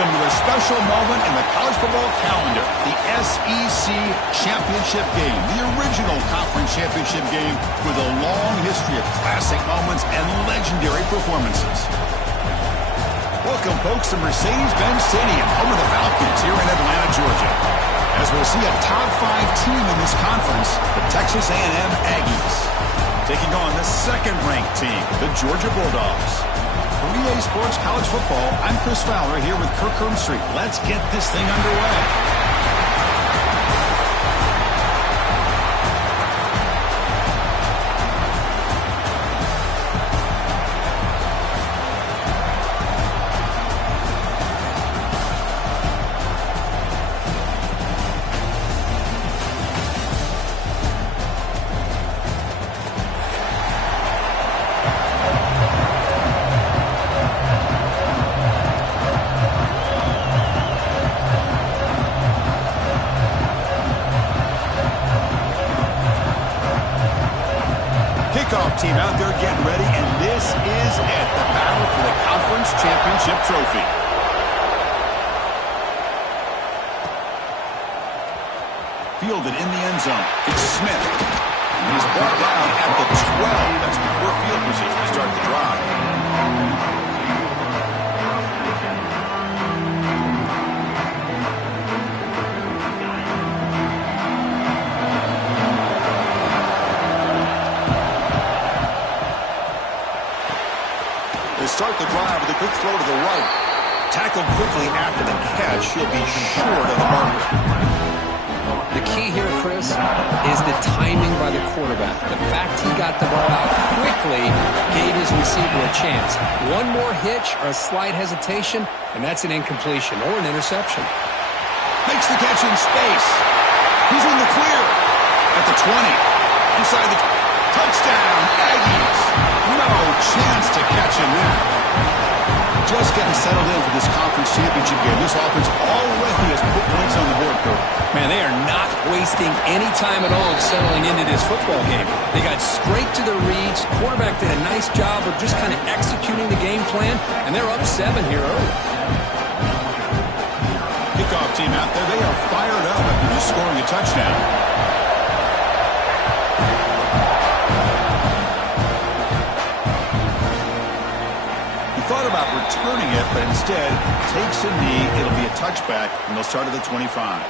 Welcome to a special moment in the college football calendar, the SEC Championship Game, the original conference championship game with a long history of classic moments and legendary performances. Welcome, folks, to Mercedes-Benz Stadium, home of the Falcons here in Atlanta, Georgia. As we'll see a top 5 team in this conference, the Texas A&M Aggies, taking on the second-ranked team, the Georgia Bulldogs. For EA Sports College Football, I'm Chris Fowler here with Kirk Herbstreit. Let's get this thing underway. Team out there getting ready, and this is it, the battle for the conference championship trophy. Fielded in the end zone. It's Smith. He's brought down at the 12. That's the poor field position to start the drive. Start the drive with a quick throw to the right. Tackled quickly after the catch. He'll be short of the marker. The key here, Chris, is the timing by the quarterback. The fact he got the ball out quickly gave his receiver a chance. One more hitch or a slight hesitation, and that's an incompletion or an interception. Makes the catch in space. He's in the clear. At the 20. Inside the touchdown, Aggies. No chance to catch him there. Just getting settled in for this conference championship game. This offense already has put points on the board, Kirk. Man, they are not wasting any time at all settling into this football game. They got straight to their reads. Quarterback did a nice job of just kind of executing the game plan, and they're up 7 here early. Kickoff team out there. They are fired up after just scoring a touchdown. Thought about returning it, but instead takes a knee. It'll be a touchback, and they'll start at the 25.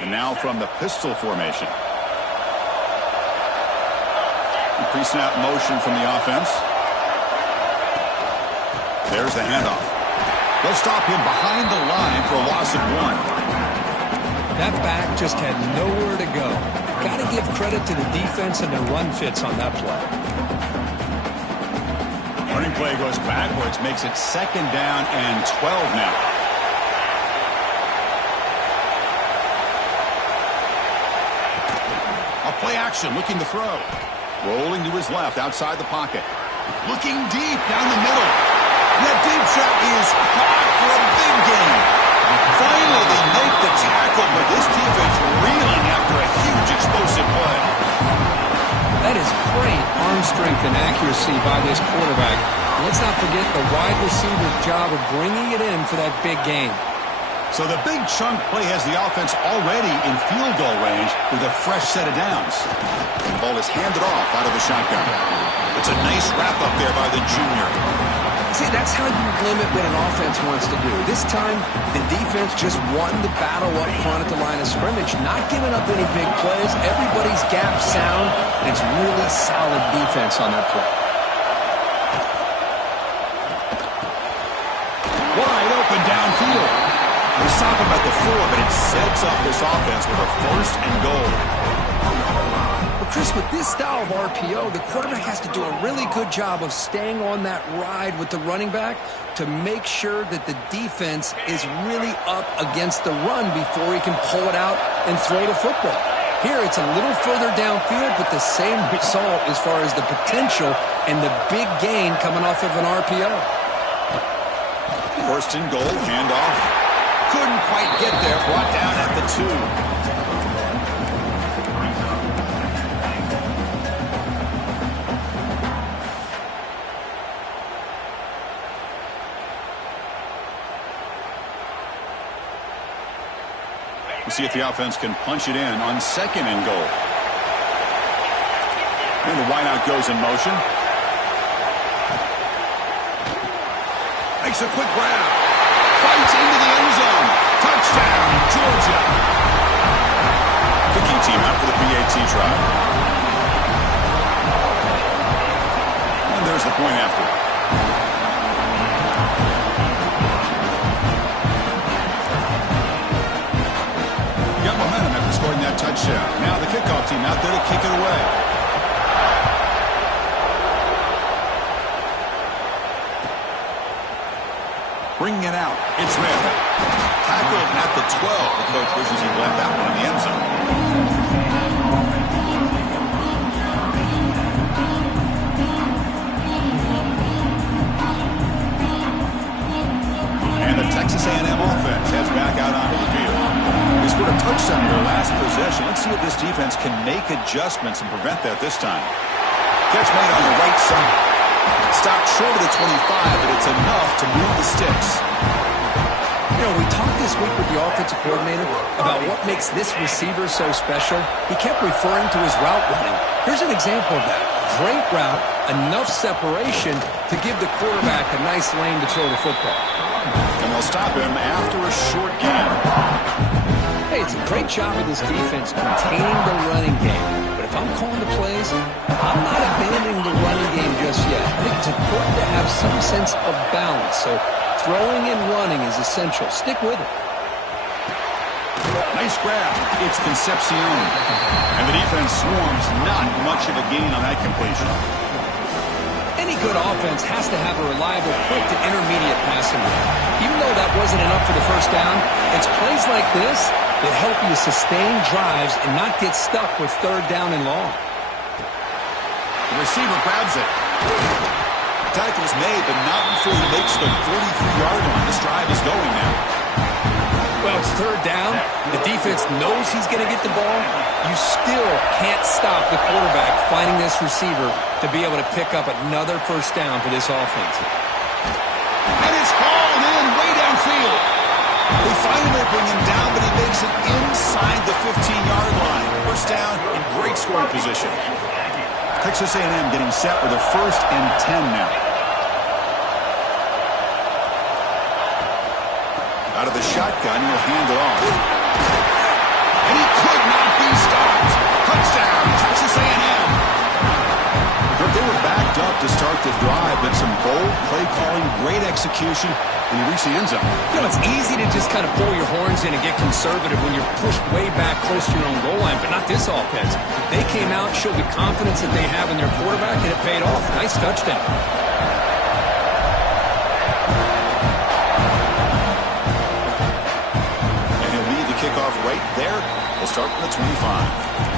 And now from the pistol formation. Pre-snap motion from the offense. There's the handoff. They'll stop him behind the line for a loss of 1. That back just had nowhere to go. Got to give credit to the defense and the run fits on that play. Running play goes backwards, makes it 2nd down and 12 now. A play action, looking to throw. Rolling to his left, outside the pocket. Looking deep down the middle. That deep shot is caught for a big gain. Finally, they make the tackle, but this defense reeling after a huge explosive play. That is great arm strength and accuracy by this quarterback. Let's not forget the wide receiver's job of bringing it in for that big gain. So the big chunk play has the offense already in field goal range with a fresh set of downs. And the ball is handed off out of the shotgun. It's a nice wrap up there by the junior. See, that's how you limit what an offense wants to do. This time, the defense just won the battle up front at the line of scrimmage, not giving up any big plays. Everybody's gap sound, and it's really solid defense on that play. Wide open downfield. They stop him at the 4, but it sets up this offense with a 1st and goal. Chris, with this style of RPO, the quarterback has to do a really good job of staying on that ride with the running back to make sure that the defense is really up against the run before he can pull it out and throw the football. Here, it's a little further downfield, but the same result as far as the potential and the big gain coming off of an RPO. 1st and goal, handoff. Couldn't quite get there. Brought down at the 2. We'll see if the offense can punch it in on 2nd and goal. And the wideout goes in motion. Makes a quick grab. Fights into the end zone. Touchdown, Georgia. Kicking team out for the PAT try. And there's the point after. Got momentum after scoring that touchdown. Now the kickoff team out there to kick it away. Bringing it out. It's Smith. Tackled at the 12. The coach wishes he left that one in the end zone. And the Texas A&M offense heads back out onto the field. They scored a touchdown in their last possession. Let's see if this defense can make adjustments and prevent that this time. Catch made on the right side. Stopped short of the 25, but it's enough to move the sticks. You know, we talked this week with the offensive coordinator about what makes this receiver so special. He kept referring to his route running. Here's an example of that. Great route, enough separation to give the quarterback a nice lane to throw the football. And they'll stop him after a short gain. Hey, it's a great job of this defense containing the running game. But if I'm calling the plays, I'm not abandoning the running game just yet. I think it's important to have some sense of balance. So throwing and running is essential. Stick with it. Nice grab. It's Concepcion. And the defense swarms. Not much of a gain on that completion. Any good offense has to have a reliable, quick to intermediate passing game. Even though that wasn't enough for the first down, it's plays like this that help you sustain drives and not get stuck with 3rd down and long. The receiver grabs it. Tackle's made, but not before he makes the 43-yard line. This drive is going now. Well, it's 3rd down. The defense knows he's going to get the ball. You still can't stop the quarterback finding this receiver to be able to pick up another 1st down for this offense. And it's hauled in way downfield. They finally bring him down, but he makes it inside the 15-yard line. 1st down in great scoring position. Texas A&M getting set with a 1st and 10 now. Out of the shotgun, he'll hand it off. And he could not be stopped. Touchdown, Texas A&M. They were backed up to start the drive, but some bold play calling, great execution, and he reached the end zone. You know, it's easy to just kind of pull your horns in and get conservative when you're pushed way back close to your own goal line, but not this offense. They came out, showed the confidence that they have in their quarterback, and it paid off. Nice touchdown. And he'll lead the kickoff right there. We'll start from the 25.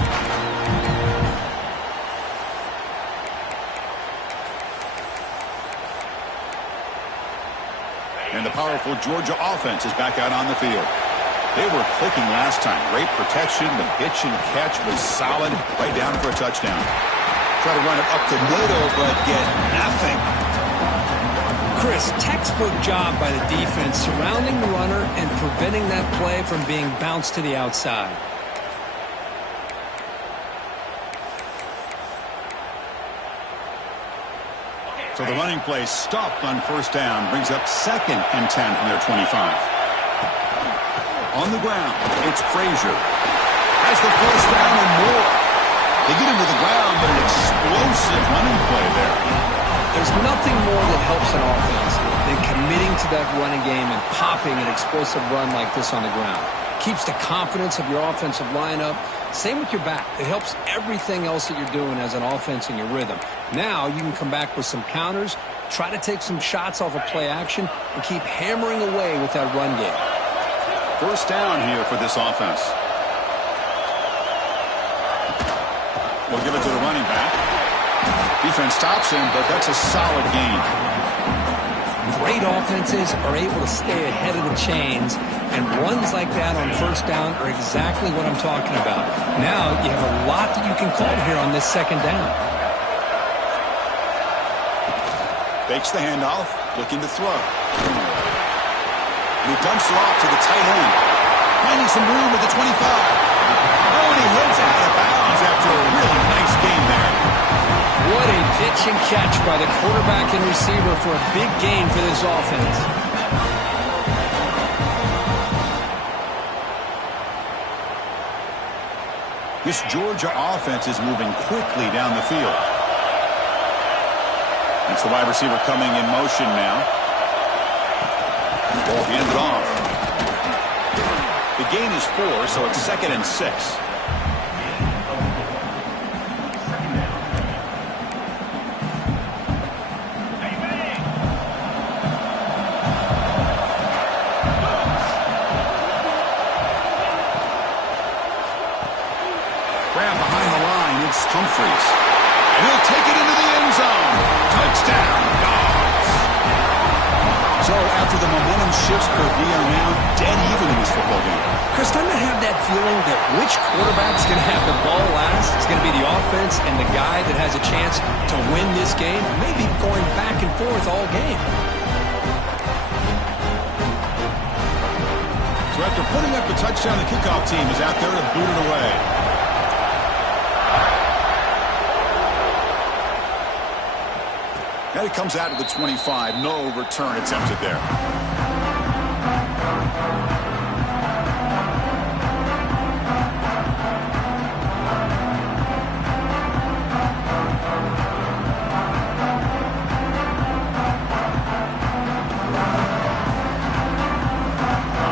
And the powerful Georgia offense is back out on the field. They were clicking last time. Great protection. The pitch and catch was solid. Right down for a touchdown. Try to run it up the middle, but get nothing. Chris, textbook job by the defense surrounding the runner and preventing that play from being bounced to the outside. So the running play stopped on 1st down, brings up 2nd and 10 from their 25. On the ground, it's Frazier. Has the 1st down and more. They get him to the ground, but an explosive running play there. There's nothing more that helps an offense than committing to that running game and popping an explosive run like this on the ground. Keeps the confidence of your offensive lineup. Same with your back. It helps everything else that you're doing as an offense in your rhythm. Now you can come back with some counters, try to take some shots off of play action, and keep hammering away with that run game. 1st down here for this offense. We'll give it to the running back. Defense stops him, but that's a solid gain. Great offenses are able to stay ahead of the chains, and runs like that on first down are exactly what I'm talking about. Now you have a lot that you can call here on this second down. Fakes the handoff, looking to throw. He dumps it off to the tight end. Finding some room at the 25. Oh, and he hits out of bounds after a really nice game there. What a pitch and catch by the quarterback and receiver for a big gain for this offense. This Georgia offense is moving quickly down the field. It's the wide receiver coming in motion now. Ball handed off. The gain is 4, so it's 2nd and 6. Grab behind the line, it's Humphries. And he'll take it into the end zone. Touchdown, Dogs. So after the momentum shifts, we are now dead even in this football game. Chris, I'm going to have that feeling that which quarterback's going to have the ball last is going to be the offense, and the guy that has a chance to win this game may be going back and forth all game. So after putting up the touchdown, the kickoff team is out there to boot it away. Now he comes out to the 25. No return attempted there.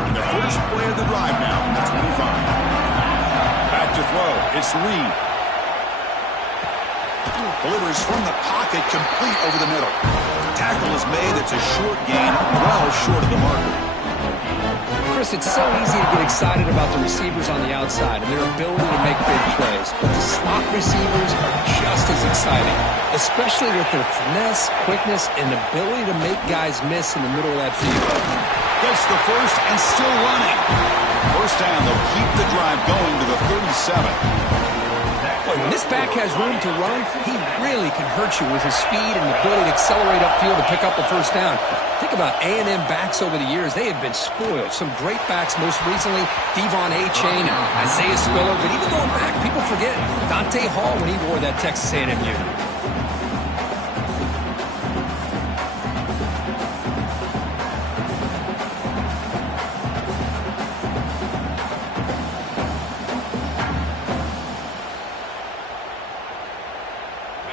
And the first play of the drive now from the 25. Back to throw. It's Reed. Delivers from the pocket, complete over the middle. Tackle is made. It's a short gain, well short of the marker. Chris, it's so easy to get excited about the receivers on the outside and their ability to make big plays. But the slot receivers are just as exciting, especially with their finesse, quickness, and ability to make guys miss in the middle of that field. Gets the first and still running. First down, they'll keep the drive going to the 37. When this back has room to run, he really can hurt you with his speed and the ability to accelerate upfield to pick up the first down. Think about A&M backs over the years. They have been spoiled. Some great backs, most recently Devon Achane and Isaiah Spiller. But even going back, people forget Dante Hall when he wore that Texas A&M unit.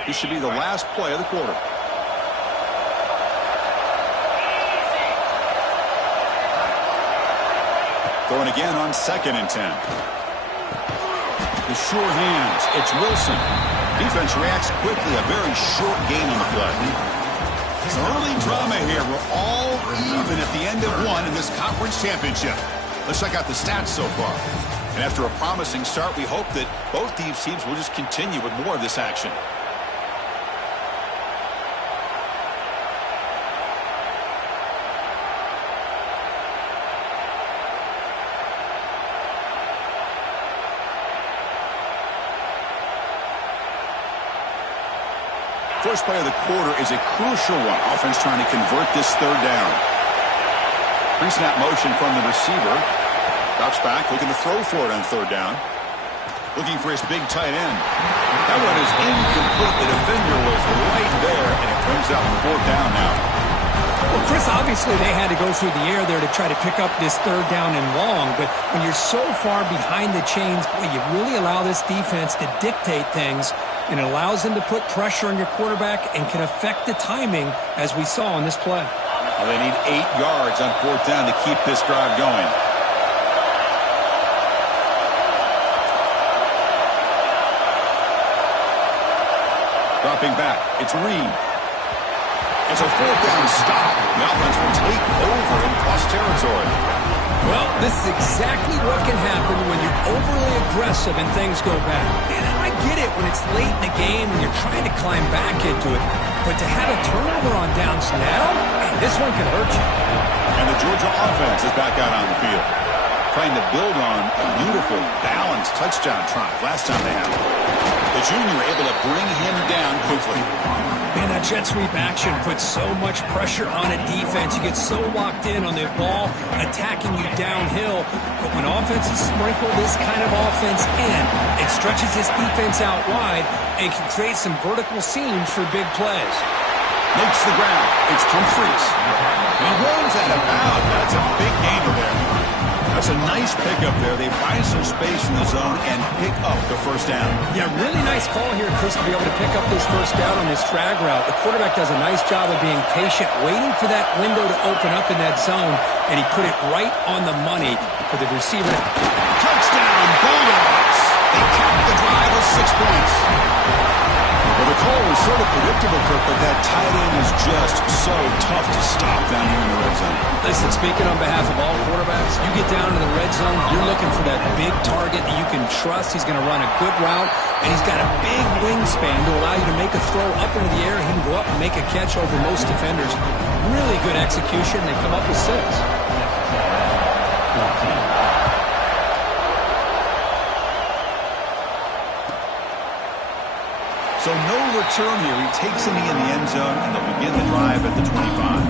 This should be the last play of the quarter. Throwing again on 2nd and 10. The sure hands. It's Wilson. Defense reacts quickly. A very short gain on the play. Some early drama here. We're all even at the end of one in this conference championship. Let's check out the stats so far. And after a promising start, we hope that both these teams will just continue with more of this action. First play of the quarter is a crucial one. Offense trying to convert this third down. Pre-snap motion from the receiver. Drops back, looking to throw for it on third down. Looking for his big tight end. That one is incomplete. The defender was right there, and it comes out on fourth down now. Well, Chris, obviously they had to go through the air there to try to pick up this third down and long, but when you're so far behind the chains, boy, you really allow this defense to dictate things, and it allows them to put pressure on your quarterback and can affect the timing, as we saw on this play. Well, they need 8 yards on fourth down to keep this drive going. Dropping back, it's Reed. It's a fourth down stop. The offense will take over in plus territory. Well, this is exactly what can happen when you're overly aggressive and things go bad. And I get it when it's late in the game and you're trying to climb back into it. But to have a turnover on downs now, man, this one could hurt you. And the Georgia offense is back out on the field, trying to build on a beautiful, balanced touchdown drive last time they had it. The junior able to bring him down quickly. Man, that jet sweep action puts so much pressure on a defense. You get so locked in on the ball attacking you downhill. But when offenses sprinkle this kind of offense in, it stretches this defense out wide and can create some vertical seams for big plays. Makes the ground. It's Humphries. He runs out of bounds. That's a big gainer there. That's a nice pickup there. They find some space in the zone and pick up the first down. Yeah, really nice call here, Chris, to be able to pick up this first down on this drag route. The quarterback does a nice job of being patient, waiting for that window to open up in that zone, and he put it right on the money for the receiver. Touchdown, Bulldogs. They capped the drive with 6 points. Well, the call was sort of predictable, Kirk, but that tight end is just so tough to stop down here in the red zone. Listen, speaking on behalf of all quarterbacks, you get down to the red zone, you're looking for that big target that you can trust. He's going to run a good route, and he's got a big wingspan to allow you to make a throw up into the air. He can go up and make a catch over most defenders. Really good execution. They come up with 6. So no return here. He takes a knee in the end zone, and they'll begin the drive at the 25.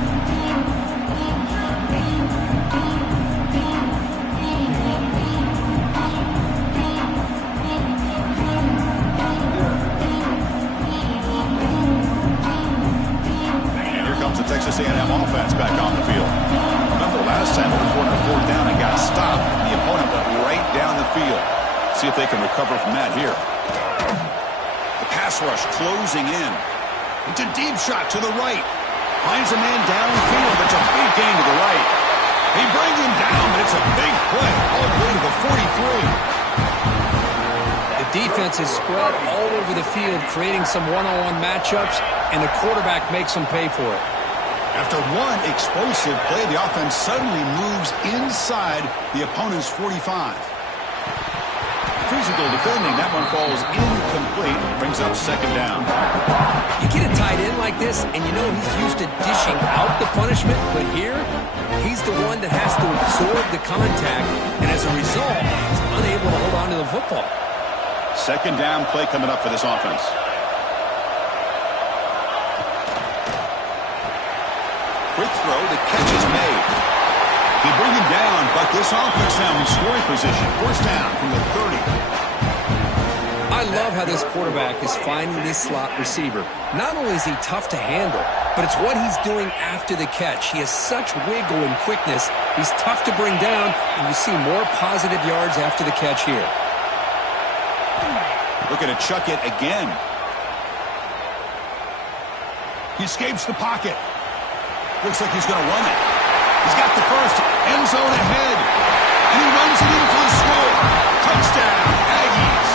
And here comes the Texas A&M offense back on the field. Remember last time they were on a 4th down and got stopped. The opponent went right down the field. See if they can recover from that here. Pass rush closing in. It's a deep shot to the right. Finds a man downfield. It's a big gain to the right. They bring him down, but it's a big play all the way to the 43. The defense is spread all over the field, creating some one-on-one matchups, and the quarterback makes them pay for it. After one explosive play, the offense suddenly moves inside the opponent's 45. Physical defending. That one falls incomplete. Brings up 2nd down. You get a tight end like this, and you know he's used to dishing out the punishment, but here, he's the one that has to absorb the contact, and as a result, he's unable to hold on to the football. 2nd down play coming up for this offense. Quick throw. The catch is made. They bring him down, but this offense now in scoring position. 1st down from the 30. I love how this quarterback is finding this slot receiver. Not only is he tough to handle, but it's what he's doing after the catch. He has such wiggle and quickness. He's tough to bring down, and you see more positive yards after the catch here. Looking to chuck it again. He escapes the pocket. Looks like he's going to run it. He's got the first, end zone ahead, and he runs it in for the score. Touchdown, Aggies.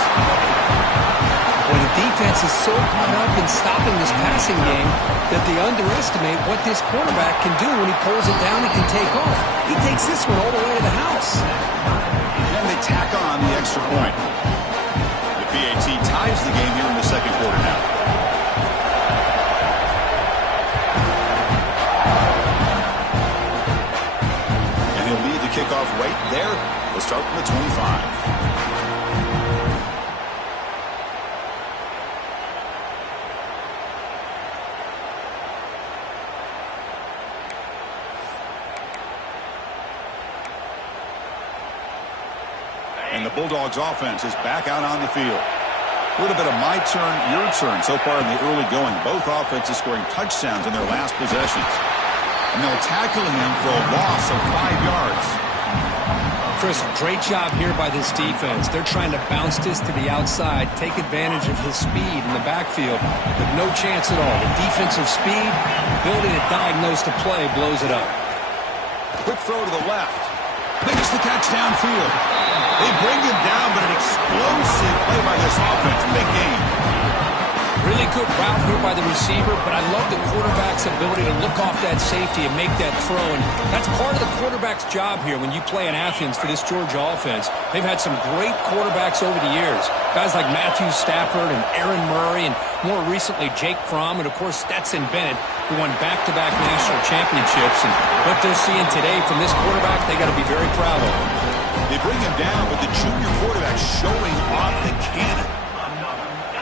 Well, the defense is so caught up in stopping this passing game that they underestimate what this quarterback can do when he pulls it down and can take off. He takes this one all the way to the house. And they tack on the extra point. The PAT ties the game here in the 2nd quarter now. Kickoff right there. We'll start from the 25. And the Bulldogs offense is back out on the field. A little bit of my turn, your turn so far in the early going. Both offenses scoring touchdowns in their last possessions. And they'll tackle him for a loss of 5 yards. Chris, great job here by this defense. They're trying to bounce this to the outside, take advantage of his speed in the backfield, but no chance at all. The defensive speed, ability to diagnose the play, blows it up. Quick throw to the left. Makes the catch downfield. They bring him down, but an explosive play by this offense. Big game. Really good route here by the receiver, but I love the quarterback's ability to look off that safety and make that throw. And that's part of the quarterback's job here when you play in Athens for this Georgia offense. They've had some great quarterbacks over the years. Guys like Matthew Stafford and Aaron Murray, and more recently Jake Fromm, and of course Stetson Bennett, who won back-to-back national championships. And what they're seeing today from this quarterback, they got to be very proud of. They bring him down, but the junior quarterback showing off the cannon.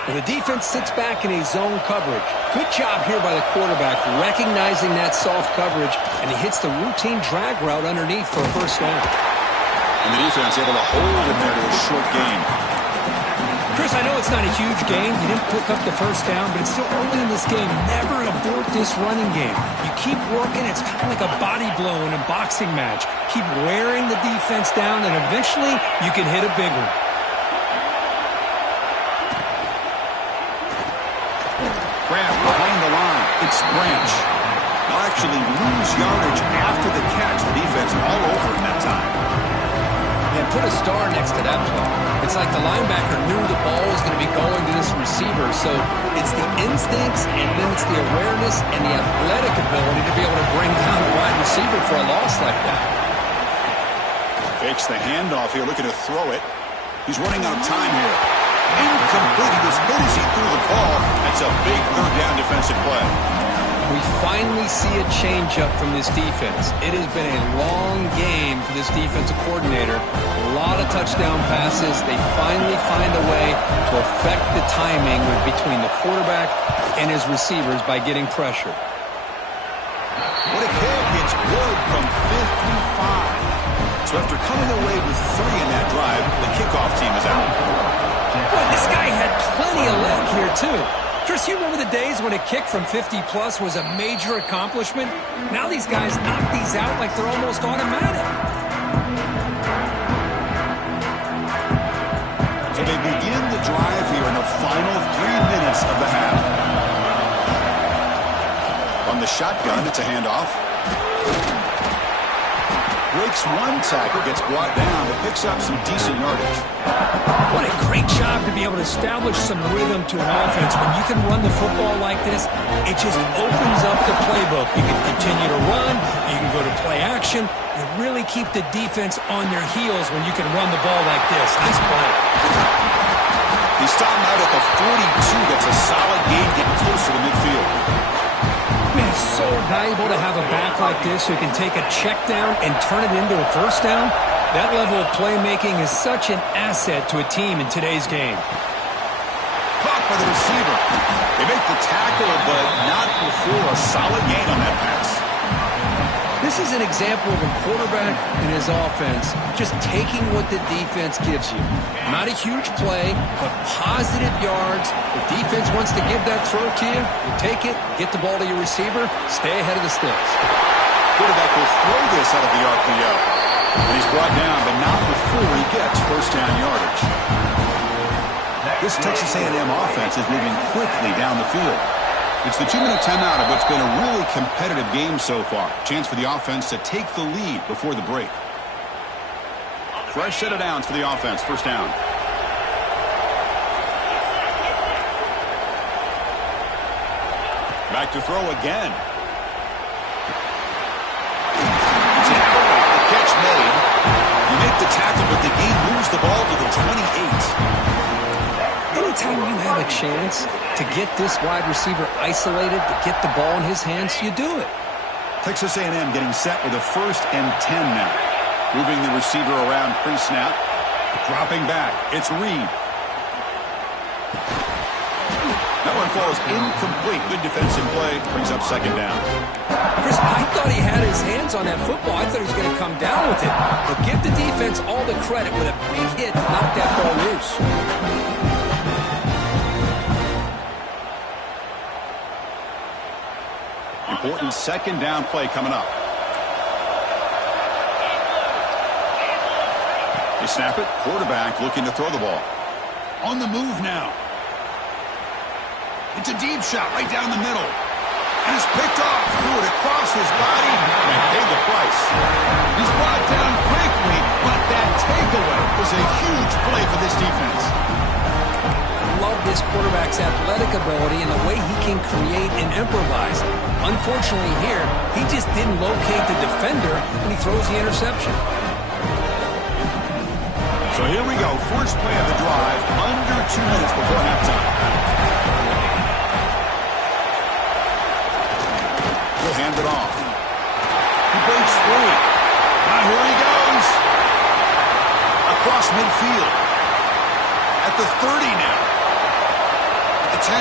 And the defense sits back in a zone coverage. Good job here by the quarterback, recognizing that soft coverage, and he hits the routine drag route underneath for a first down. And the defense able to hold him there to a short gain. Chris, I know it's not a huge game. You didn't pick up the first down, but it's still early in this game. Never abort this running game. You keep working. It's kind of like a body blow in a boxing match. Keep wearing the defense down, and eventually you can hit a big one. Grant behind the line. It's Branch. They'll actually lose yardage after the catch. The defense all over him that time. And put a star next to that play. It's like the linebacker knew the ball was going to be going to this receiver. So it's the instincts, and then it's the awareness and the athletic ability to be able to bring down the wide receiver for a loss like that. Fakes the handoff here, looking to throw it. He's running out of time here. Incomplete. He was hit as he threw the ball. That's a big third down defensive play. We finally see a change-up from this defense. It has been a long game for this defensive coordinator. A lot of touchdown passes. They finally find a way to affect the timing between the quarterback and his receivers by getting pressure. What a kick. It's good from 55. So after coming away with 3 in that drive, the kickoff team is out. Boy, this guy had plenty of leg here, too. Chris, you remember the days when a kick from 50-plus was a major accomplishment? Now these guys knock these out like they're almost automatic. So they begin the drive here in the final 3 minutes of the half. On the shotgun, it's a handoff. Breaks one tackle, gets brought down, but picks up some decent yardage. What a great job to be able to establish some rhythm to an offense. When you can run the football like this, it just opens up the playbook. You can continue to run. You can go to play action. You really keep the defense on their heels when you can run the ball like this. Nice play. He's stopped out at the 42. That's a solid gain, getting closer to midfield. Man, it's so valuable to have a back like this who can take a check down and turn it into a first down. That level of playmaking is such an asset to a team in today's game. Caught by the receiver. They make the tackle, but not before a solid gain on that pass. This is an example of a quarterback and his offense just taking what the defense gives you. Not a huge play, but positive yards. The defense wants to give that throw to you. You take it, get the ball to your receiver, stay ahead of the sticks. Quarterback will throw this out of the RPO. And he's brought down, but not before he gets first down yardage. This Texas A&M offense is moving quickly down the field. It's the 2-minute timeout of what's been a really competitive game so far. Chance for the offense to take the lead before the break. Fresh set of downs for the offense. First down. Back to throw again. It's an outlet. The catch made. You make the tackle, but the game moves the ball to the 28. Anytime you have a chance to get this wide receiver isolated, to get the ball in his hands, you do it. Texas A&M getting set with a 1st and 10 now. Moving the receiver around pre-snap. Dropping back. It's Reed. That one falls incomplete. Good defensive play. Brings up second down. Chris, I thought he had his hands on that football. I thought he was going to come down with it. But give the defense all the credit with a big hit to knock that ball loose. Important second down play coming up. They snap it. Quarterback looking to throw the ball. On the move now. It's a deep shot right down the middle. And it's picked off. Threw it across his body and paid the price. He's brought down quickly, but that takeaway was a huge play for this defense. I love this quarterback's athletic ability and the way he can create and improvise. Unfortunately here, he just didn't locate the defender when he throws the interception. So here we go, first play of the drive, under 2 minutes before halftime. He'll hand it off. He breaks free. Now here he goes. Across midfield. At the 30 now. At the 10.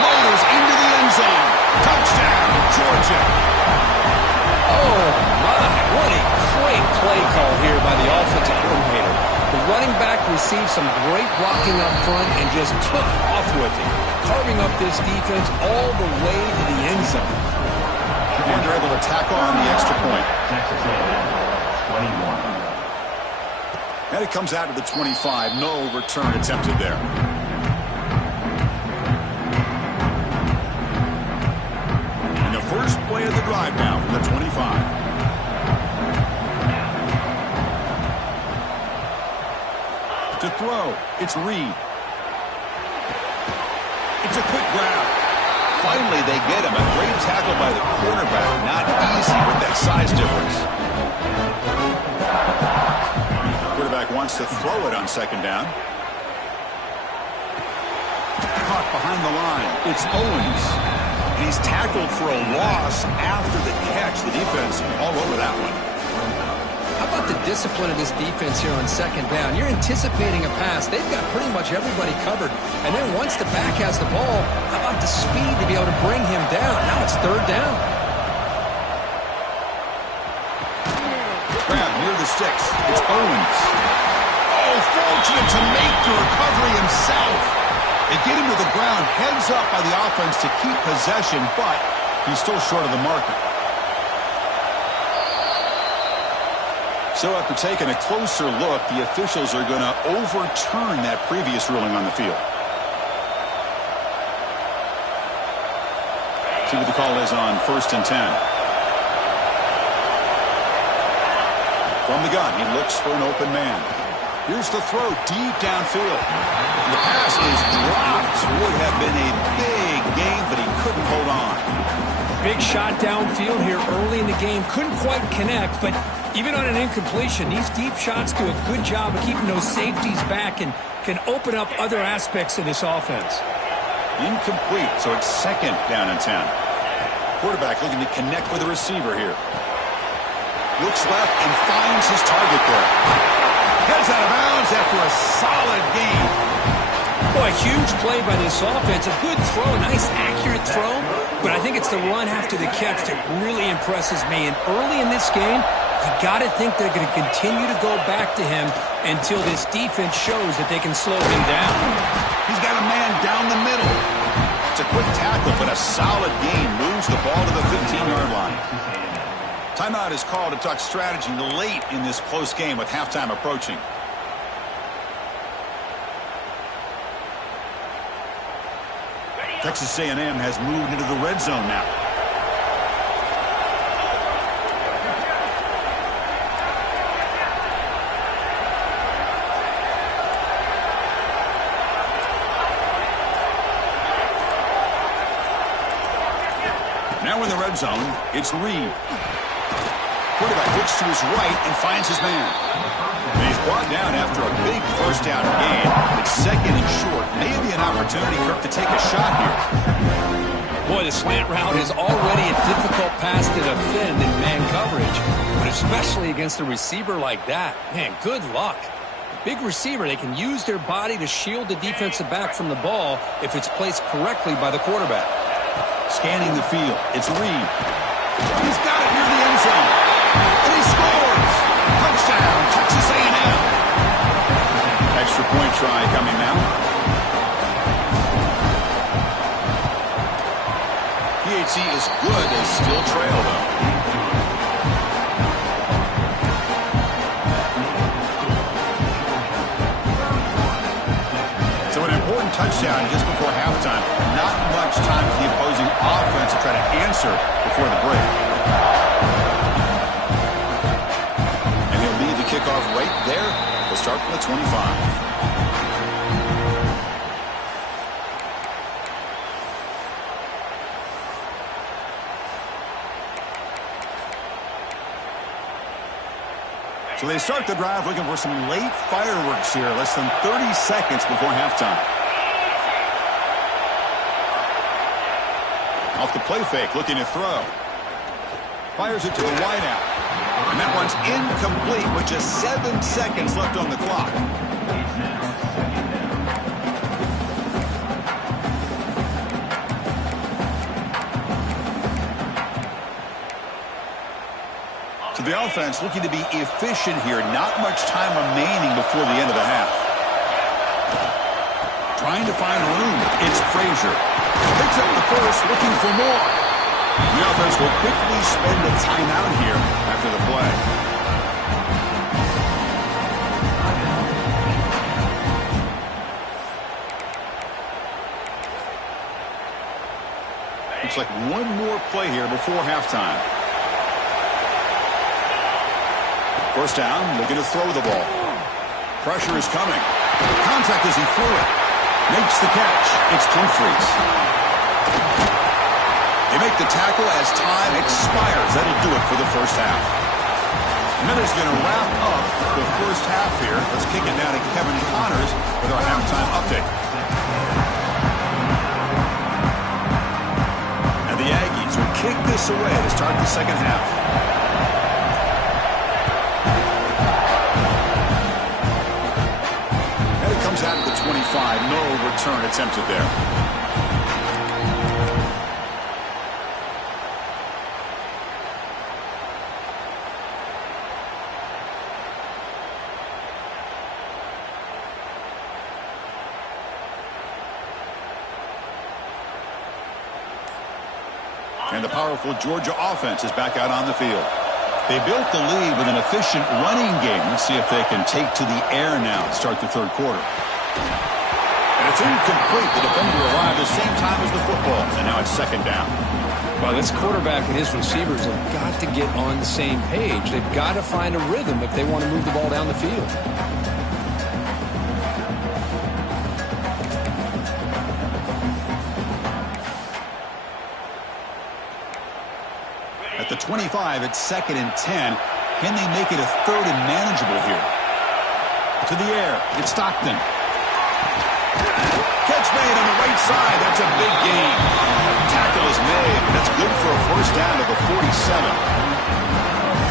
Floaters into the end zone. Touchdown, Georgia. Oh, my. What a great play call here by the offensive coordinator. The running back received some great blocking up front and just took off with it, carving up this defense all the way to the end zone. And they're able to tackle on the extra point. Texas A&M, 21. And it comes out to the 25. No return attempted there. And the first play of the drive now from the 25. To throw, it's Reed. It's a quick grab. Finally, they get him. A great tackle by the quarterback. Not easy with that size difference. Quarterback wants to throw it on second down. Caught behind the line. It's Owens. And he's tackled for a loss after the catch. The defense all over that one. How about the discipline of this defense here on second down? You're anticipating a pass. They've got pretty much everybody covered. And then once the back has the ball, how about the speed to be able to bring him down? Now it's third down. Grab near the sticks. It's Owens. Oh, fortunate to make the recovery himself. They get him to the ground, heads up by the offense to keep possession, but he's still short of the marker. So after taking a closer look, the officials are going to overturn that previous ruling on the field. See what the call is on 1st and 10. From the gun, he looks for an open man. Here's the throw deep downfield. And the pass is dropped. Would have been a big gain, but he couldn't hold on. Big shot downfield here early in the game. Couldn't quite connect, but even on an incompletion, these deep shots do a good job of keeping those safeties back and can open up other aspects of this offense. Incomplete, so it's second down and 10. Quarterback looking to connect with the receiver here. Looks left and finds his target there. Heads out of bounds after a solid gain. Boy, huge play by this offense. A good throw, a nice accurate throw. But I think it's the run after the catch that really impresses me. And early in this game, you got to think they're going to continue to go back to him until this defense shows that they can slow him down. He's got a man down the middle. It's a quick tackle, but a solid gain moves the ball to the 15-yard line. Timeout is called to talk strategy late in this close game with halftime approaching. Texas A&M has moved into the red zone now. Now in the red zone, it's Reed. Quarterback looks to his right and finds his man. And he's brought down after a big first down gain. It's second and short. Maybe an opportunity, Kirk, to take a shot here. Boy, the slant route is already a difficult pass to defend in man coverage, but especially against a receiver like that. Man, good luck. Big receiver, they can use their body to shield the defensive back from the ball if it's placed correctly by the quarterback. Scanning the field, it's Reed. He's got it near the end zone. And he scores! Touchdown, Texas A&M. Extra point try coming now. PAT is good as still trail, though. So an important touchdown just before halftime. Not much time for the opposing offense to try to answer before the break. And he'll leave the kickoff right there. We'll start from the 25. So they start the drive looking for some late fireworks here, less than 30 seconds before halftime. Off the play fake, looking to throw. Fires it to the wideout. And that one's incomplete with just 7 seconds left on the clock. So the offense looking to be efficient here. Not much time remaining before the end of the half. Trying to find room. It's Frazier. Picks up the first, looking for more. The offense will quickly spend a timeout here after the play. Looks like one more play here before halftime. First down, looking to throw the ball. Pressure is coming. Contact as he threw it. Makes the catch. It's Humphries. They make the tackle as time expires. That'll do it for the first half. Miller's going to wrap up the first half here. Let's kick it down to Kevin Connors with our halftime update. And the Aggies will kick this away to start the second half. And it comes out at the 25. No return attempted there. And the powerful Georgia offense is back out on the field. They built the lead with an efficient running game. Let's see if they can take to the air now to start the third quarter. And it's incomplete. The defender arrived at the same time as the football. And now it's second down. Well, this quarterback and his receivers have got to get on the same page. They've got to find a rhythm if they want to move the ball down the field. At the 25, it's 2nd and 10. Can they make it a third and manageable here? To the air, it's Stockton. Catch made on the right side. That's a big gain. Tackle is made. That's good for a first down to the 47.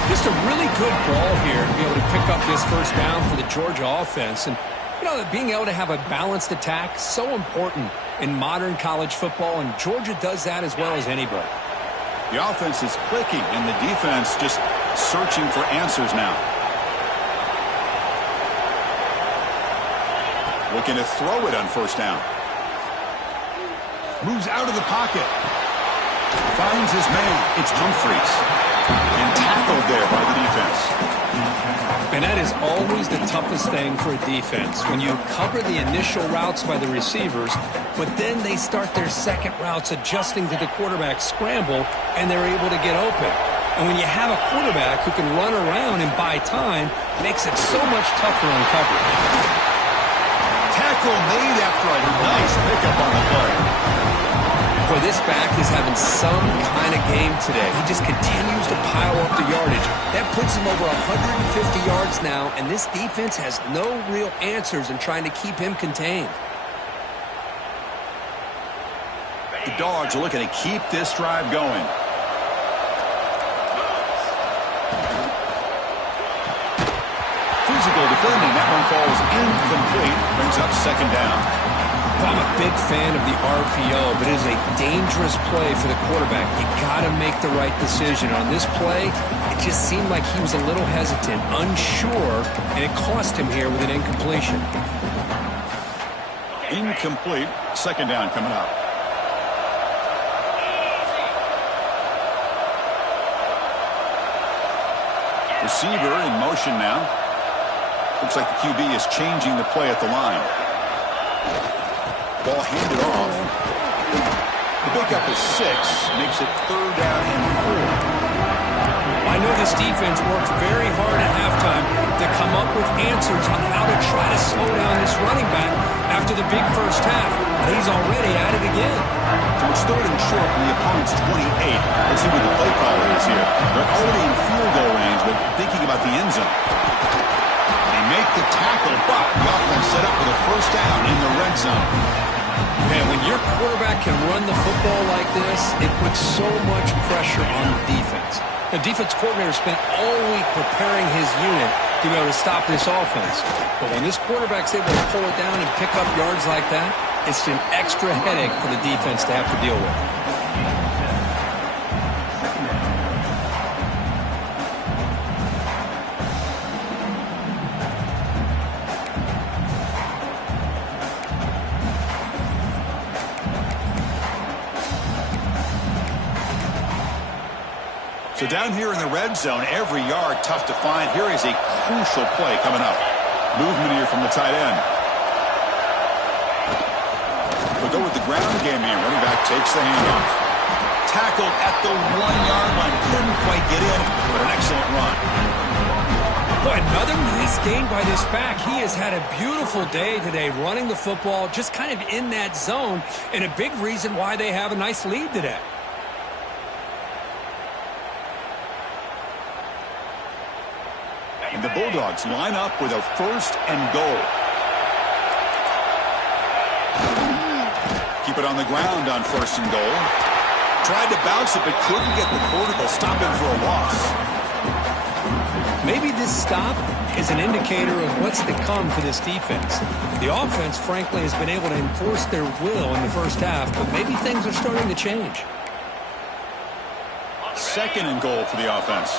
Just a really good ball here to be able to pick up this first down for the Georgia offense. And, you know, being able to have a balanced attack, so important in modern college football, and Georgia does that as well as anybody. The offense is clicking, and the defense just searching for answers now. Looking to throw it on first down. Moves out of the pocket. Finds his man. It's Humphries. And tackled there by the defense. And that is always the toughest thing for a defense. When you cover the initial routes by the receivers, but then they start their second routes adjusting to the quarterback scramble, and they're able to get open. And when you have a quarterback who can run around and buy time, it makes it so much tougher on coverage. Tackle made after a nice pickup on the play. Boy, this back is having some kind of game today. He just continues to pile up the yardage. That puts him over 150 yards now, and this defense has no real answers in trying to keep him contained. The Dogs are looking to keep this drive going. Physical defending. That one falls incomplete. Brings up second down. I'm a big fan of the RPO, but it is a dangerous play for the quarterback. You got to make the right decision. On this play, it just seemed like he was a little hesitant, unsure, and it cost him here with an incompletion. Incomplete. Second down coming up. Receiver in motion now. Looks like the QB is changing the play at the line. Ball handed off. The pickup is 6. Makes it third down and 4. I know this defense worked very hard at halftime to come up with answers on how to try to slow down this running back after the big first half. And he's already at it again. So it's third and short from the opponent's 28. Let's see what the play caller is here. They're already in field goal range, but thinking about the end zone. They make the tackle, but the offense set up with a first down in the red zone. Man, when your quarterback can run the football like this, it puts so much pressure on the defense. The defense coordinator spent all week preparing his unit to be able to stop this offense. But when this quarterback's able to pull it down and pick up yards like that, it's an extra headache for the defense to have to deal with. So down here in the red zone, every yard tough to find. Here is a crucial play coming up. Movement here from the tight end. We'll go with the ground game here. Running back takes the handoff. Tackled at the 1-yard line. Couldn't quite get in, but an excellent run. Boy, another nice gain by this back. He has had a beautiful day today running the football, just kind of in that zone, and a big reason why they have a nice lead today. And the Bulldogs line up with a first and goal. Keep it on the ground on first and goal. Tried to bounce it, but couldn't get the quarter. Stop him for a loss. Maybe this stop is an indicator of what's to come for this defense. The offense, frankly, has been able to enforce their will in the first half, but maybe things are starting to change. Second and goal for the offense.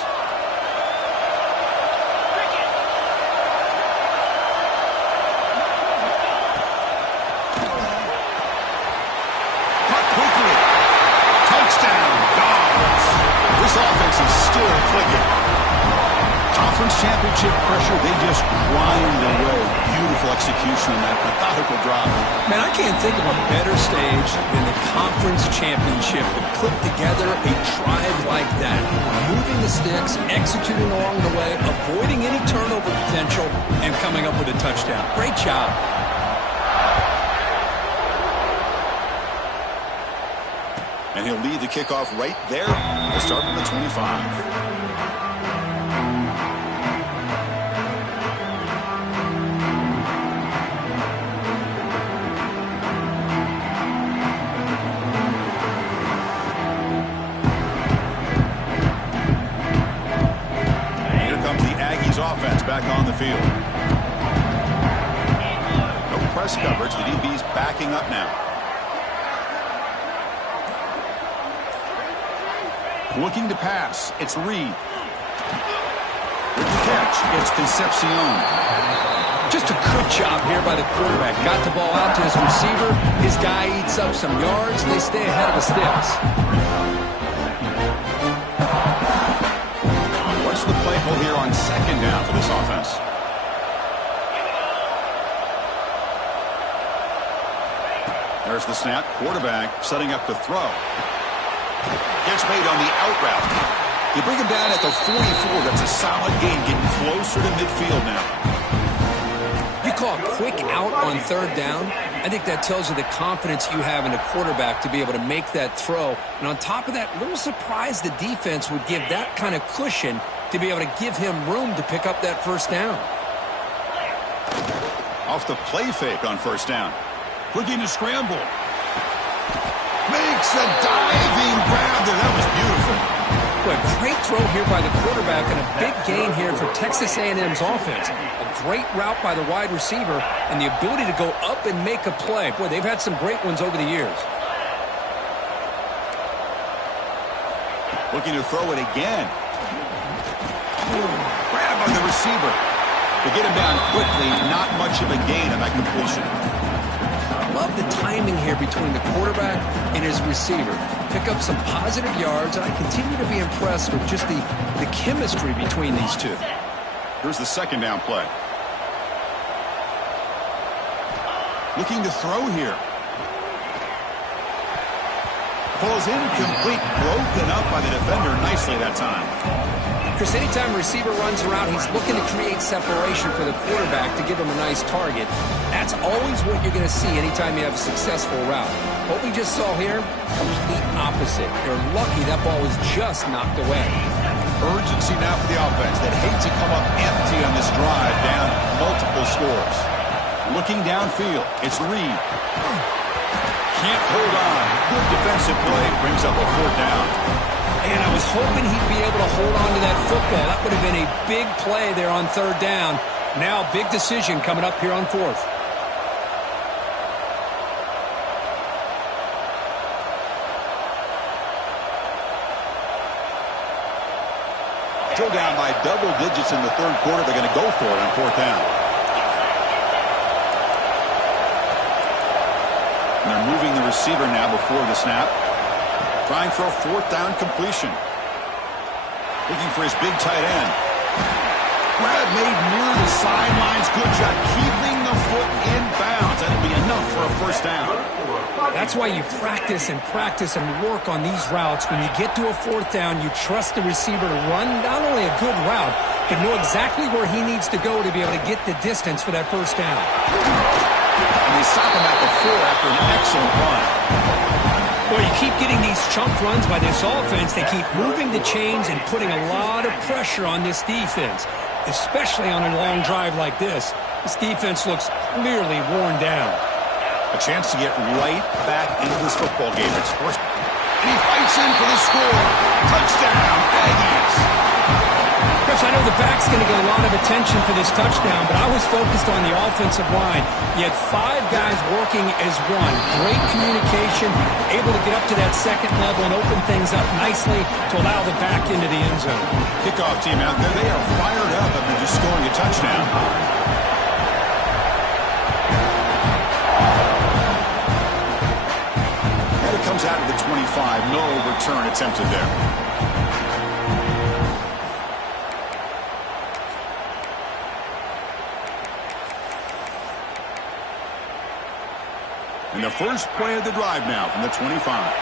Championship pressure, they just grind away. Beautiful execution on that methodical drop. Man, I can't think of a better stage than the conference championship to put together a drive like that. Moving the sticks, executing along the way, avoiding any turnover potential, and coming up with a touchdown. Great job. And he'll lead the kickoff right there. We'll start from the 25. Offense back on the field. No press coverage. The DB's backing up now. Looking to pass. It's Reed. With the catch, it's Concepcion. Just a good job here by the quarterback. Got the ball out to his receiver. His guy eats up some yards. They stay ahead of the sticks. The play call here on second down for this offense. There's the snap. Quarterback setting up to throw. Gets made on the out route. You bring him down at the 44. That's a solid gain, getting closer to midfield now. You call a quick out on third down. I think that tells you the confidence you have in a quarterback to be able to make that throw. And on top of that, a little surprised the defense would give that kind of cushion to be able to give him room to pick up that first down. Off the play fake on first down. Looking to scramble. Makes a diving grab there. That was beautiful. Boy, great throw here by the quarterback and a big gain here for Texas A&M's offense. A great route by the wide receiver and the ability to go up and make a play. Boy, they've had some great ones over the years. Looking to throw it again. Grab on the receiver. To get him down quickly, not much of a gain on that completion. Love the timing here between the quarterback and his receiver. Pick up some positive yards, and I continue to be impressed with just the chemistry between these two. Here's the second down play. Looking to throw here. Falls incomplete, broken up by the defender nicely that time. Chris, anytime a receiver runs around, he's looking to create separation for the quarterback to give him a nice target. That's always what you're going to see anytime you have a successful route. What we just saw here, complete opposite. They're lucky that ball was just knocked away. Urgency now for the offense. They'd hate to come up empty on this drive, down multiple scores. Looking downfield, it's Reed. Can't hold on. Good defensive play brings up a 4th down. And I was hoping he'd be able to hold on to that football. That would have been a big play there on 3rd down. Now, big decision coming up here on 4th. Still down by double digits in the 3rd quarter. They're going to go for it on 4th down. And they're moving the receiver now before the snap. Trying for a 4th down completion. Looking for his big tight end. Grab made near the sidelines. Good job keeping the foot in bounds. That'll be enough for a 1st down. That's why you practice and work on these routes. When you get to a 4th down, you trust the receiver to run not only a good route, but know exactly where he needs to go to be able to get the distance for that 1st down. And they stop him at the 4 after an excellent run. Well, you keep getting these chunk runs by this offense. They keep moving the chains and putting a lot of pressure on this defense, especially on a long drive like this. This defense looks clearly worn down. A chance to get right back into this football game. It's first. And he fights in for the score. Touchdown, Aggies. Chris, I know the back's going to get a lot of attention for this touchdown, but I was focused on the offensive line. You had 5 guys working as one. Great communication, able to get up to that 2nd level and open things up nicely to allow the back into the end zone. Kickoff team out there. They are fired up after just scoring a touchdown. And it comes out of the 25. No return attempted there. And the first play of the drive now from the 25.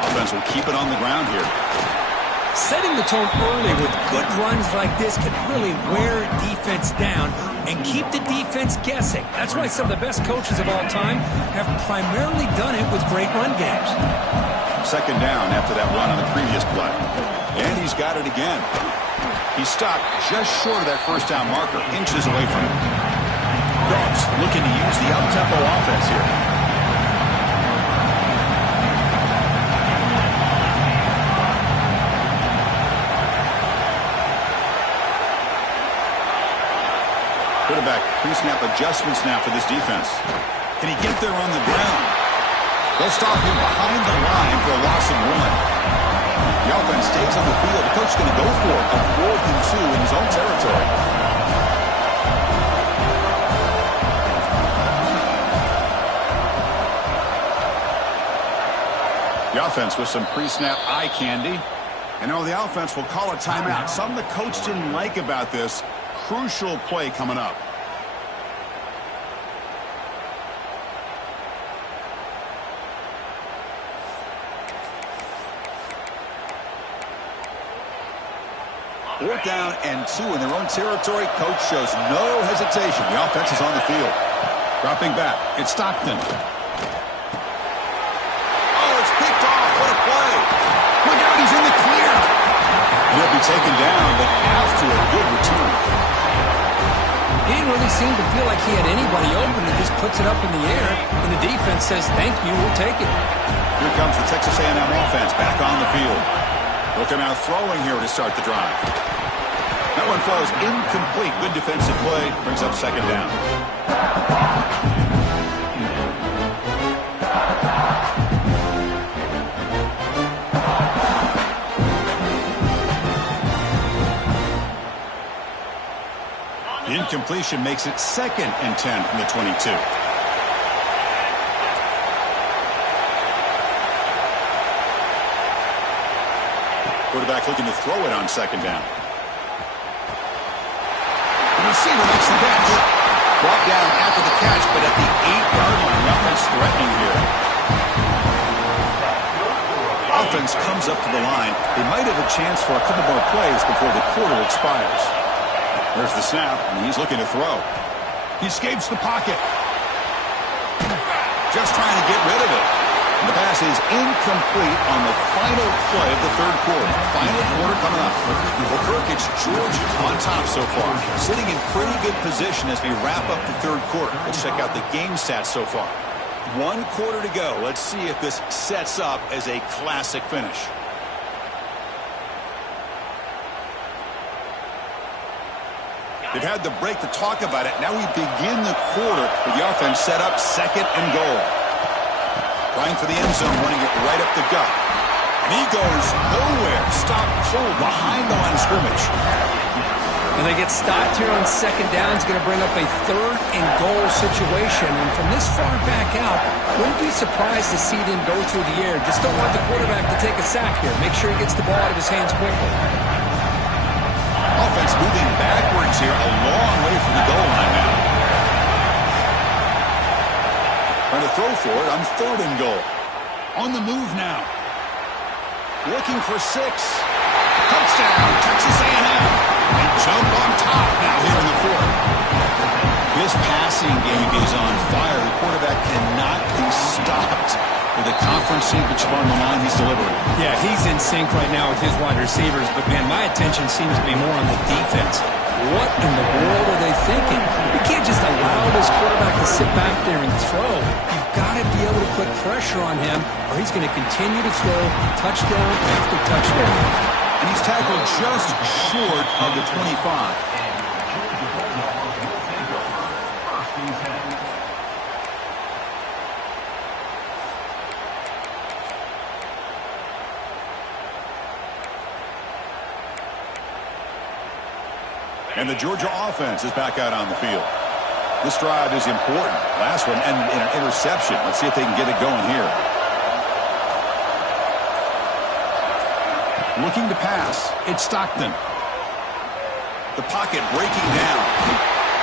Offense will keep it on the ground here. Setting the tone early with good runs like this can really wear defense down and keep the defense guessing. That's why some of the best coaches of all time have primarily done it with great run games. 2nd down after that run on the previous play. And he's got it again. He stopped just short of that 1st down marker, inches away from it. Dogs looking to use the up-tempo offense here. Quarterback pre-snap adjustments now for this defense. Can he get there on the ground? They'll stop him behind the line for a loss of 1. The offense stays on the field. The coach is going to go for it on 4th and 2 in his own territory. The offense with some pre-snap eye candy. And now the offense will call a timeout. Something the coach didn't like about this. Crucial play coming up. Fourth down and 2 in their own territory. Coach shows no hesitation. The offense is on the field. Dropping back. It's Stockton. Oh, it's picked off. What a play. Look out, he's in the clear. He'll be taken down, but after a good return. He didn't really seem to feel like he had anybody open and just puts it up in the air, and the defense says, thank you, we'll take it. Here comes the Texas A&M offense back on the field. They'll come out throwing here to start the drive. That one falls incomplete. Good defensive play. Brings up 2nd down. The incompletion makes it 2nd and 10 from the 22. Quarterback looking to throw it on 2nd down. The receiver makes the catch. Brought down after the catch, but at the 8-yard line. The offense threatening here. Offense comes up to the line. They might have a chance for a couple more plays before the quarter expires. There's the snap, and he's looking to throw. He escapes the pocket. Just trying to get rid of it. And the pass is incomplete on the final play of the third quarter. Final quarter coming up. Well, Kirk, it's Georgia on top so far. Sitting in pretty good position as we wrap up the third quarter. Let's check out the game stats so far. 1 quarter to go. Let's see if this sets up as a classic finish. They've had the break to talk about it. Now we begin the quarter with the offense set up 2nd and goal. Trying for the end zone, running it right up the gut. And he goes nowhere. Stopped cold behind the line of scrimmage. And they get stopped here on 2nd down. It's going to bring up a 3rd and goal situation. And from this far back out, wouldn't be surprised to see them go through the air. Just don't want the quarterback to take a sack here. Make sure he gets the ball out of his hands quickly. Offense moving backwards here, a long way from the goal line now. Trying to throw for it on 3rd and goal. On the move now. Looking for 6. Touchdown, Texas A&M. They jump on top now here in the 4th. This passing game is on fire. The quarterback cannot be stopped with the conference championship on the line he's delivering. Yeah, he's in sync right now with his wide receivers, but man, my attention seems to be more on the defense. What in the world are they thinking? You can't just allow this quarterback to sit back there and throw. You've got to be able to put pressure on him, or he's going to continue to throw touchdown after touchdown. And he's tackled just short of the 25. And the Georgia offense is back out on the field. This drive is important. Last one, and an interception. Let's see if they can get it going here. Looking to pass. It's Stockton. The pocket breaking down.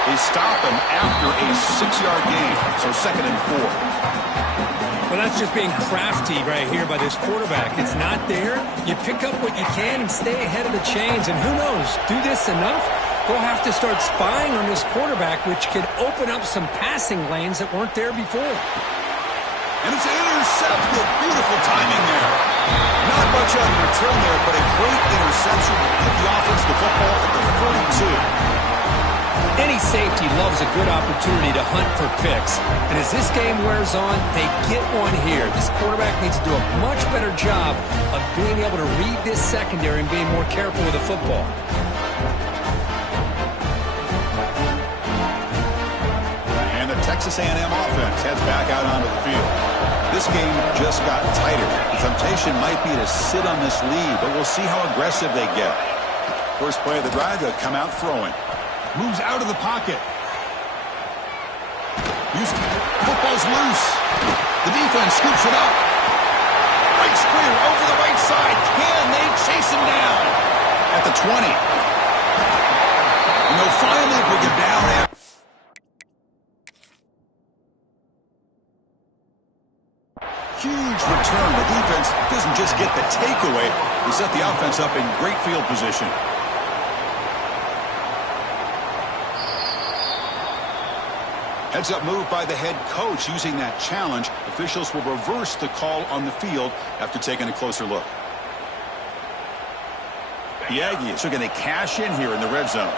They stop him after a 6-yard gain. So 2nd and 4. Well, that's just being crafty right here by this quarterback. It's not there. You pick up what you can and stay ahead of the chains. And who knows, do this enough, they'll have to start spying on this quarterback, which could open up some passing lanes that weren't there before. And it's intercepted. Beautiful timing there. Not much on the return there, but a great interception to give the offense the football at the 42. Any safety loves a good opportunity to hunt for picks. And as this game wears on, they get one here. This quarterback needs to do a much better job of being able to read this secondary and being more careful with the football. And the Texas A&M offense heads back out onto the field. This game just got tighter. The temptation might be to sit on this lead, but we'll see how aggressive they get. First play of the drive, they'll come out throwing. Moves out of the pocket. Football's loose. The defense scoops it up. Breaks clear over the right side. Can they chase him down? At the 20. And they'll finally bring him down after. Huge return. The defense doesn't just get the takeaway. They set the offense up in great field position. Heads up move by the head coach using that challenge. Officials will reverse the call on the field after taking a closer look. The Aggies are going to cash in here in the red zone.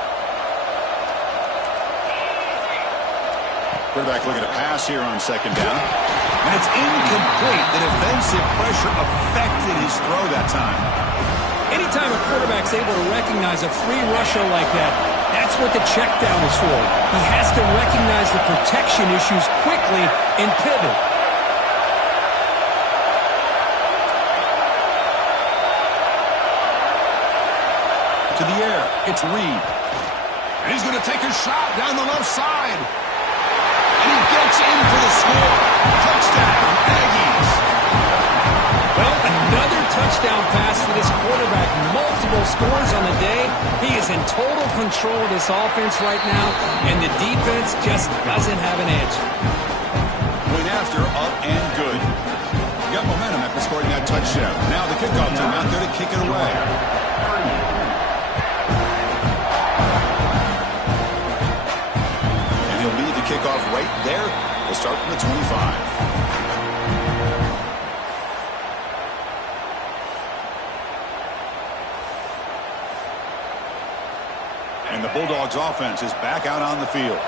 Quarterback looking to pass here on 2nd down. And it's incomplete. The defensive pressure affected his throw that time. Anytime a quarterback's able to recognize a free rusher like that, that's what the check down is for. He has to recognize the protection issues quickly and pivot. To the air, it's Reed. And he's going to take a shot down the left side. And he gets in for the score. Touchdown, Aggies. Well, another touchdown pass for this quarterback. Multiple scores on the day. He is in total control of this offense right now, and the defense just doesn't have an answer. Went after, up and good. Got momentum after scoring that touchdown. Now the kickoff team out there to kick it away. There, we'll start from the 25. And the Bulldogs offense is back out on the field.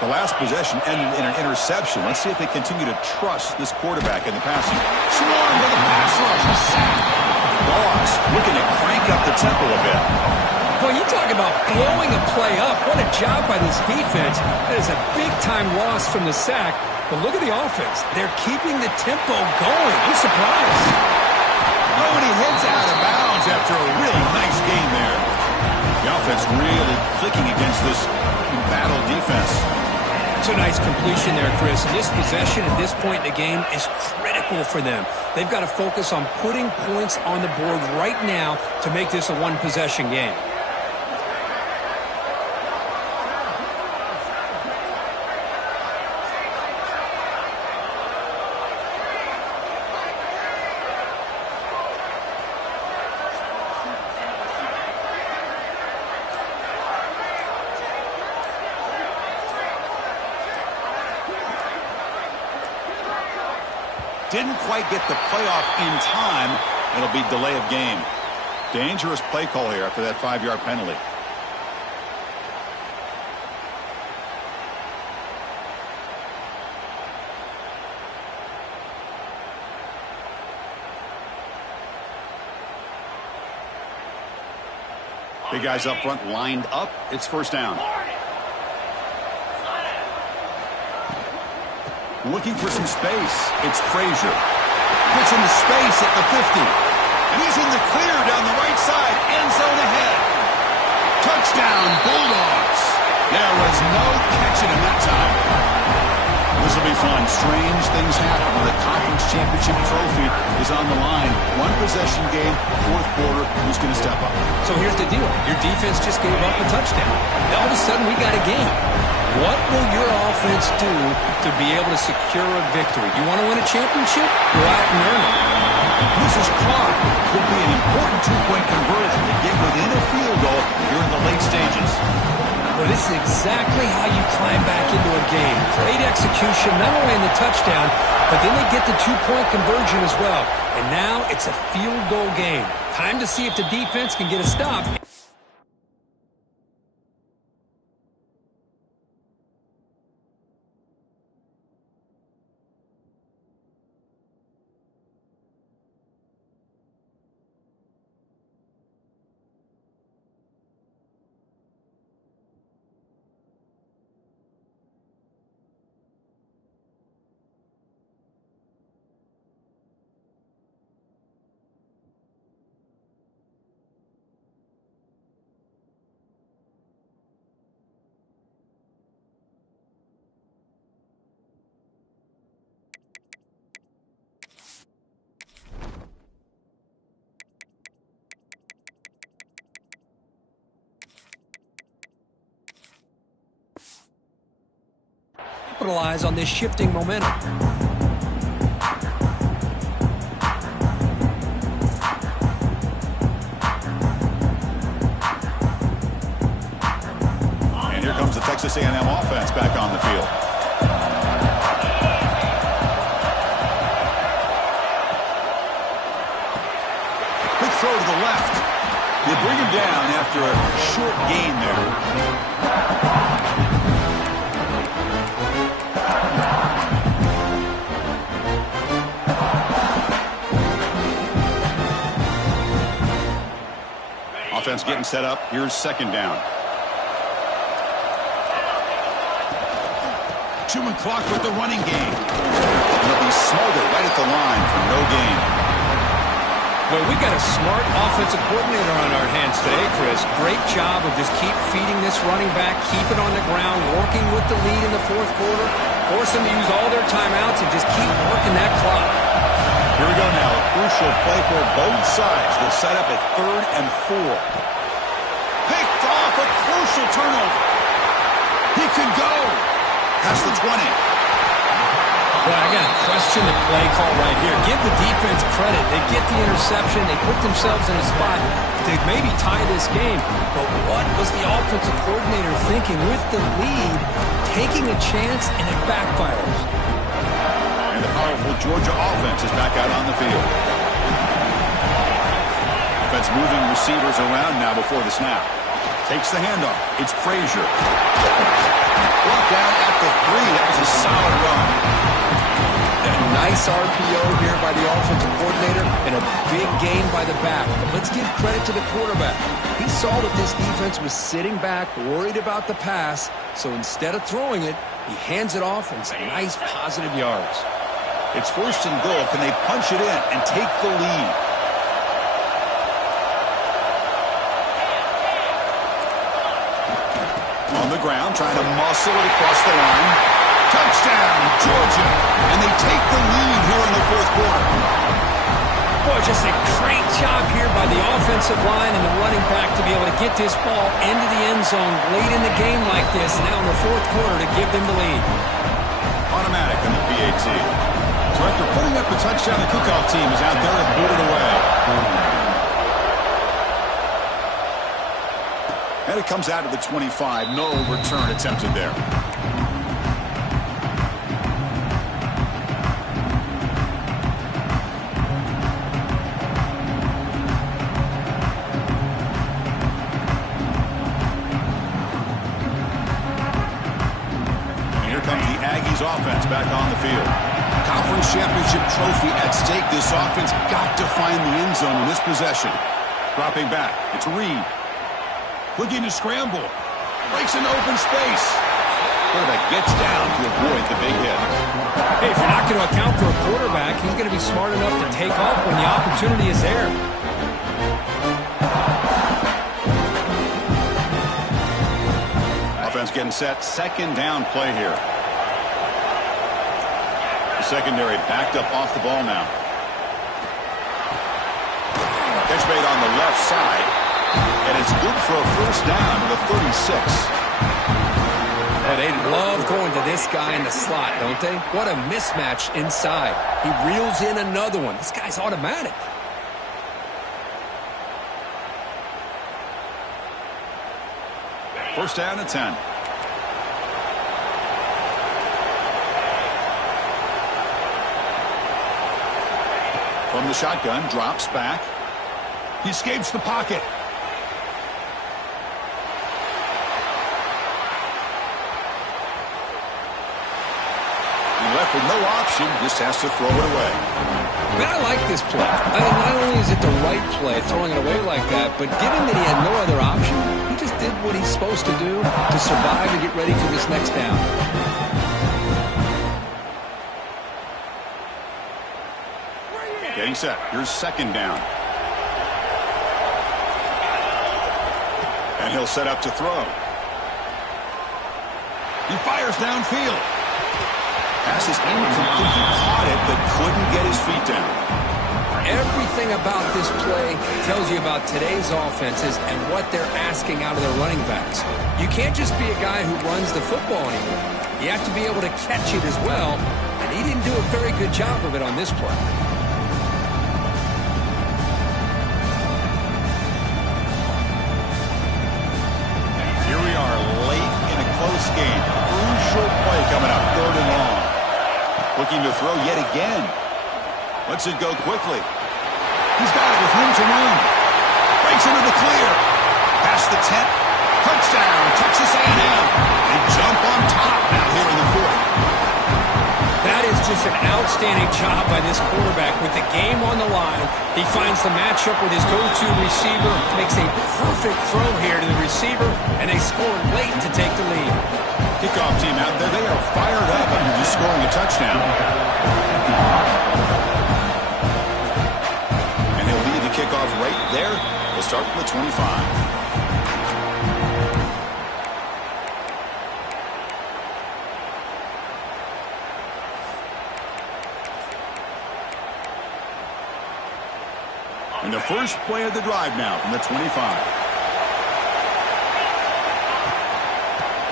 The last possession ended in an interception. Let's see if they continue to trust this quarterback in the passing. Swarm with a pass rush. A sack. Dogs looking to crank up the tempo a bit. Well, you talk about blowing a play up. What a job by this defense. That is a big-time loss from the sack. But look at the offense. They're keeping the tempo going. I'm surprised. Oh, and he heads out of bounds after a really nice game there. The offense really clicking against this embattled defense. It's a nice completion there, Chris. And this possession at this point in the game is critical for them. They've got to focus on putting points on the board right now to make this a one-possession game. Didn't quite get the playoff in time. It'll be delay of game. Dangerous play call here after that 5-yard penalty. Big guys up front lined up. It's first down. Looking for some space. It's Frazier. Gets into space at the 50. And he's in the clear down the right side. End zone ahead. Touchdown, Bulldogs. There was no catching him that time. This will be fun. Strange things happen when the conference championship trophy is on the line. One possession game, fourth quarter. Who's going to step up? So here's the deal. Your defense just gave up a touchdown. All of a sudden, we got a game. What will your offense do to be able to secure a victory? You want to win a championship? Go out and earn it. This is Clark. Could be an important two-point conversion to get within a field goal here in the late stages. Well, this is exactly how you climb back into a game. Great execution, not only in the touchdown, but then they get the two-point conversion as well. And now it's a field goal game. Time to see if the defense can get a stop. Capitalize on this shifting momentum. And here comes the Texas A&M offense back on the field. Quick throw to the left. They bring him down after a short gain there. Offense getting set up. Here's second down. Chewing clock with the running game. It'll be smothered right at the line for no gain. Well, we got a smart offensive coordinator on our hands today, Chris. Great job of just keep feeding this running back, keep it on the ground, working with the lead in the fourth quarter, force them to use all their timeouts and just keep working that clock. Here we go now. A crucial play for both sides. They'll set up at 3rd and 4. Picked off a crucial turnover. He can go. Past the 20. Well, I got to question the play call right here. Give the defense credit. They get the interception. They put themselves in a spot to maybe tie this game. But what was was the offensive coordinator thinking with the lead, taking a chance, and it backfires? And the powerful Georgia offense is back out on the field. Offense moving receivers around now before the snap. Takes the handoff. It's Frazier. Brought down at the 3. That was a solid run. A nice RPO here by the offensive coordinator and a big gain by the back. But let's give credit to the quarterback. He saw that this defense was sitting back, worried about the pass, so instead of throwing it, he hands it off and some nice positive yards. It's 1st and goal. Can they punch it in and take the lead? On the ground, trying to muscle it across the line. Touchdown, Georgia. And they take the lead here in the 4th quarter. Boy, just a great job here by the offensive line and the running back to be able to get this ball into the end zone late in the game like this, now in the 4th quarter to give them the lead. Automatic on the PAT. So after putting up a touchdown, the kickoff team is out there and booted away. And it comes out of the 25. No return attempted there. And here comes the Aggies offense back on the field. Conference championship trophy at stake. This offense got to find the end zone in this possession. Dropping back. It's Reed. Looking to scramble. Breaks into open space. Quarterback gets down to avoid the big hit. Hey, if you're not going to account for a quarterback, he's going to be smart enough to take off when the opportunity is there. Offense getting set. 2nd down play here. The secondary backed up off the ball now. Catch made on the left side. And it's good for a 1st down to the 36. Oh, they love going to this guy in the slot, don't they? What a mismatch inside. He reels in another one. This guy's automatic. First down and 10. From the shotgun, drops back. He escapes the pocket. Left with no option, just has to throw it away. Man, I like this play. I mean, not only is it the right play, throwing it away like that, but given that he had no other option, he just did what he's supposed to do to survive and get ready for this next down. Getting set. Here's 2nd down. And he'll set up to throw. He fires downfield. Pass is incomplete. He caught it, but couldn't get his feet down. Everything about this play tells you about today's offenses and what they're asking out of their running backs. You can't just be a guy who runs the football anymore. You have to be able to catch it as well, and he didn't do a very good job of it on this play. Here we are late in a close game. Crucial play coming up, 3rd and long. Looking to throw yet again. Lets it go quickly. He's got it with room to run. Breaks into the clear. Past the 10. Touchdown, Texas A&M. They jump on top now here in the 4th. That is just an outstanding job by this quarterback. With the game on the line, he finds the matchup with his go-to receiver, makes a perfect throw here to the receiver, and they score late to take the lead. Kickoff team out there, they are fired up after just scoring a touchdown. And he'll lead the kickoff right there. We'll start from the 25. And the first play of the drive now from the 25.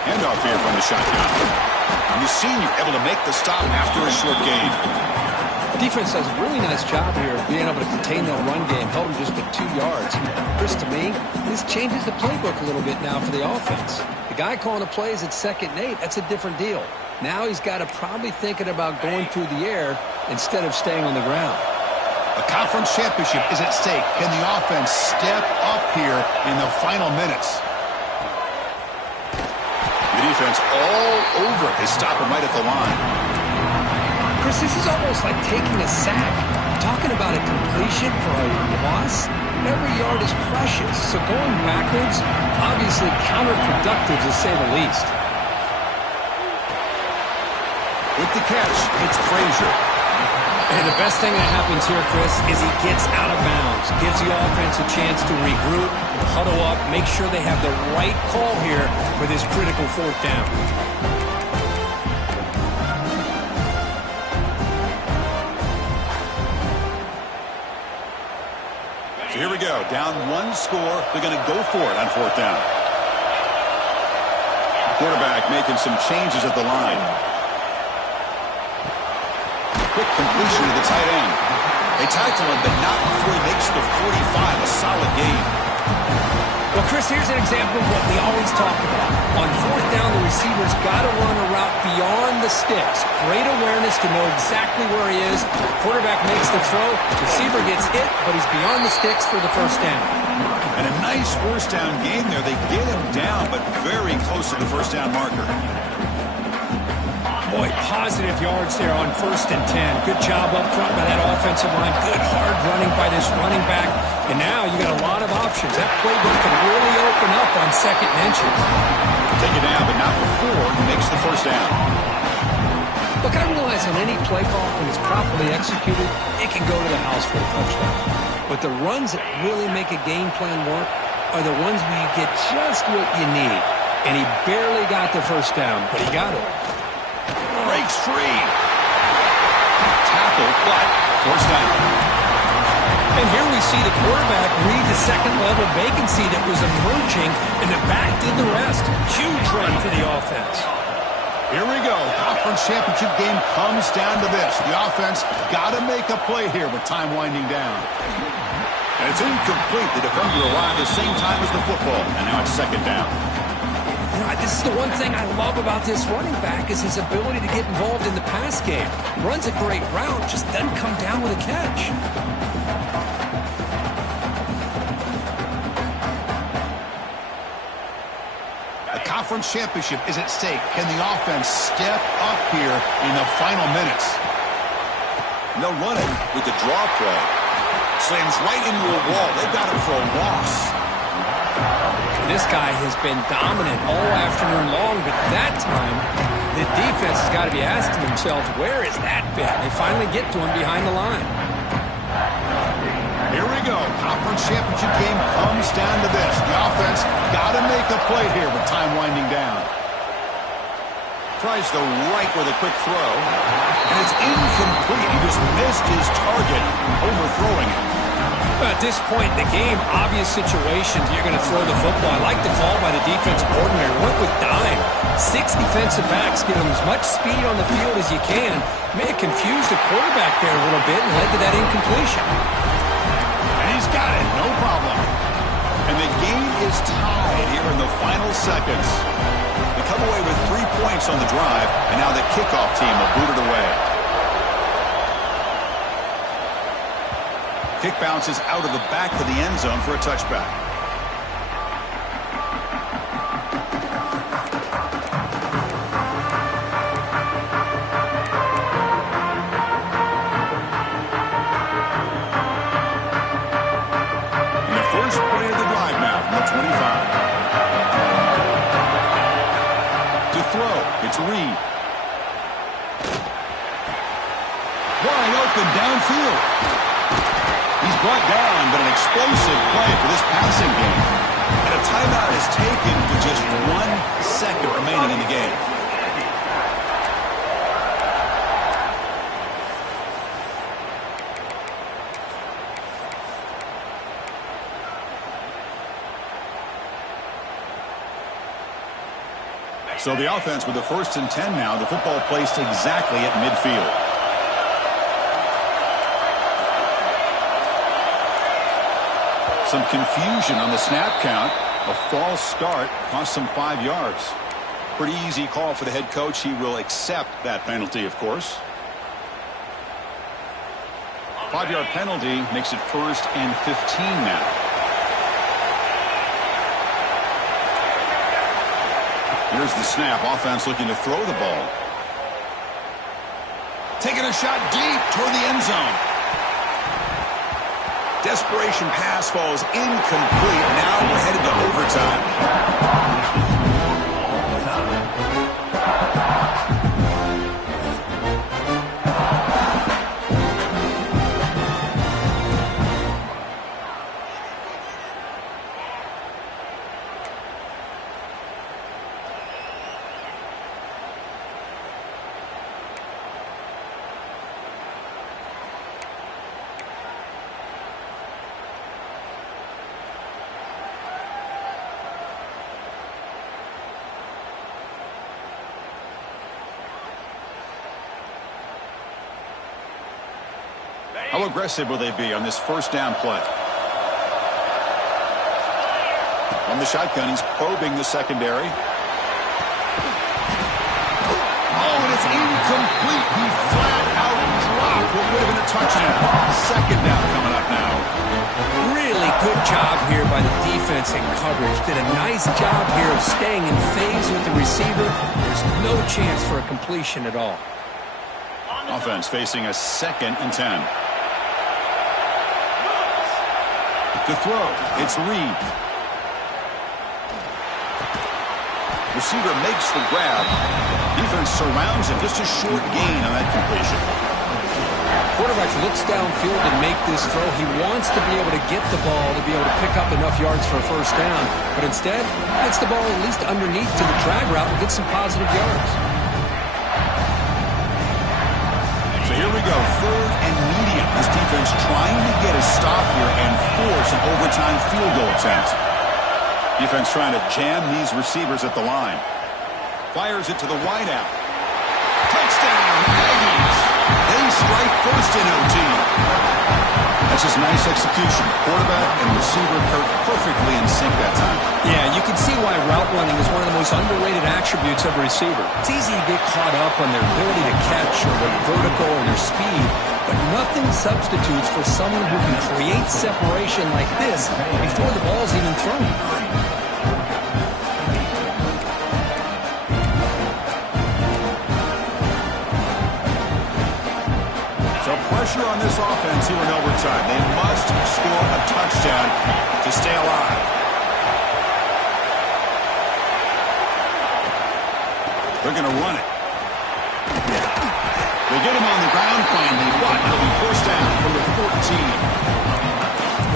Handoff here from the shotgun. And the senior able to make the stop after a short gain. Defense does a really nice job here of being able to contain that run game, held him just at 2 yards. Chris, to me, this changes the playbook a little bit now for the offense. The guy calling the plays at 2nd and 8, that's a different deal. Now he's got to probably thinking about going through the air instead of staying on the ground. A conference championship is at stake. Can the offense step up here in the final minutes? The defense all over it. They stop him right at the line. Chris, this is almost like taking a sack. Talking about a completion for a loss, every yard is precious. So going backwards, obviously counterproductive to say the least. With the catch, it's Frazier. And the best thing that happens here, Chris, is he gets out of bounds. Gives the offense a chance to regroup, huddle up, make sure they have the right call here for this critical 4th down. So here we go. Down 1 score. They're going to go for it on 4th down. Quarterback making some changes at the line. Quick completion to the tight end. They tackle him, but not before he makes the 45. A solid gain. Well, Chris, here's an example of what we always talk about. On 4th down, the receiver's got to run a route beyond the sticks. Great awareness to know exactly where he is. Quarterback makes the throw. Receiver gets hit, but he's beyond the sticks for the 1st down. And a nice 1st down game there. They get him down, but very close to the 1st down marker. Boy, positive yards there on 1st and 10. Good job up front by that offensive line. Good hard running by this running back. And now you got a lot of options. That playbook can really open up on 2nd and inches. Take it down, but not before he makes the 1st down. Look, I realize on any play call, when it's properly executed, it can go to the house for a touchdown. But the runs that really make a game plan work are the ones where you get just what you need. And he barely got the 1st down, but he got it. Breaks free. Tackle, but 1st down. And here we see the quarterback read the 2nd-level vacancy that was emerging, and the back did the rest. Huge run for the offense. Here we go. Conference championship game comes down to this. The offense got to make a play here with time winding down. And it's incomplete. The defender arrived at the same time as the football, and now it's 2nd down. This is the one thing I love about this running back is his ability to get involved in the pass game. Runs a great route, just doesn't come down with a catch. The conference championship is at stake. Can the offense step up here in the final minutes? No running with the draw play. Slams right into a wall. They got him for a loss. This guy has been dominant all afternoon long, but that time, the defense has got to be asking themselves, where is that bit? They finally get to him behind the line. Here we go. Conference championship game comes down to this. The offense got to make a play here with time winding down. Tries the right with a quick throw, and it's incomplete. He just missed his target, overthrowing it. At this point in the game, obvious situations, you're going to throw the football. I like the call by the defensive coordinator. Went with dime. 6 defensive backs, give them as much speed on the field as you can. May have confused the quarterback there a little bit and led to that incompletion. And he's got it, no problem. And the game is tied here in the final seconds. They come away with 3 points on the drive, and now the kickoff team will boot it away. Kick bounces out of the back of the end zone for a touchback. And the first play of the drive now from the 25. To throw, it's Reed. Wide open downfield. He's brought down, but an explosive play for this passing game. And a timeout is taken with just 1 second remaining in the game. So the offense with the 1st and 10 now. The football placed exactly at midfield. Some confusion on the snap count. A false start cost him 5 yards. Pretty easy call for the head coach. He will accept that penalty, of course. 5-yard penalty makes it 1st and 15 now. Here's the snap. Offense looking to throw the ball. Taking a shot deep toward the end zone. Desperation pass falls incomplete. Now we're headed to overtime. How aggressive will they be on this 1st down play? From the shotgun, he's probing the secondary. Oh, and it's incomplete. He flat out dropped what would have been a touchdown. 2nd down coming up now. Really good job here by the defense in coverage. Did a nice job here of staying in phase with the receiver. There's no chance for a completion at all. Offense facing a 2nd and 10. To throw, it's Reed. Receiver makes the grab. Defense surrounds him. Just a short gain on that completion. Quarterback looks downfield to make this throw. He wants to be able to get the ball to be able to pick up enough yards for a 1st down. But instead, gets the ball at least underneath to the drag route and gets some positive yards. So here we go, 3rd and medium. This defense trying to get a stop here and force an overtime field goal attempt. Defense trying to jam these receivers at the line. Fires it to the wideout. Touchdown, Aggies! They strike 1st in OT. That's just nice execution. Quarterback and receiver perfectly in sync that time. Yeah, you can see why route running is one of the most underrated attributes of a receiver. It's easy to get caught up on their ability to catch or their vertical or their speed, but nothing substitutes for someone who can create separation like this before the ball's even thrown. So pressure on this offense here in overtime. They must score a touchdown to stay alive. They're going to run it. They get him on the ground finally. What? It'll be 1st down from the 14.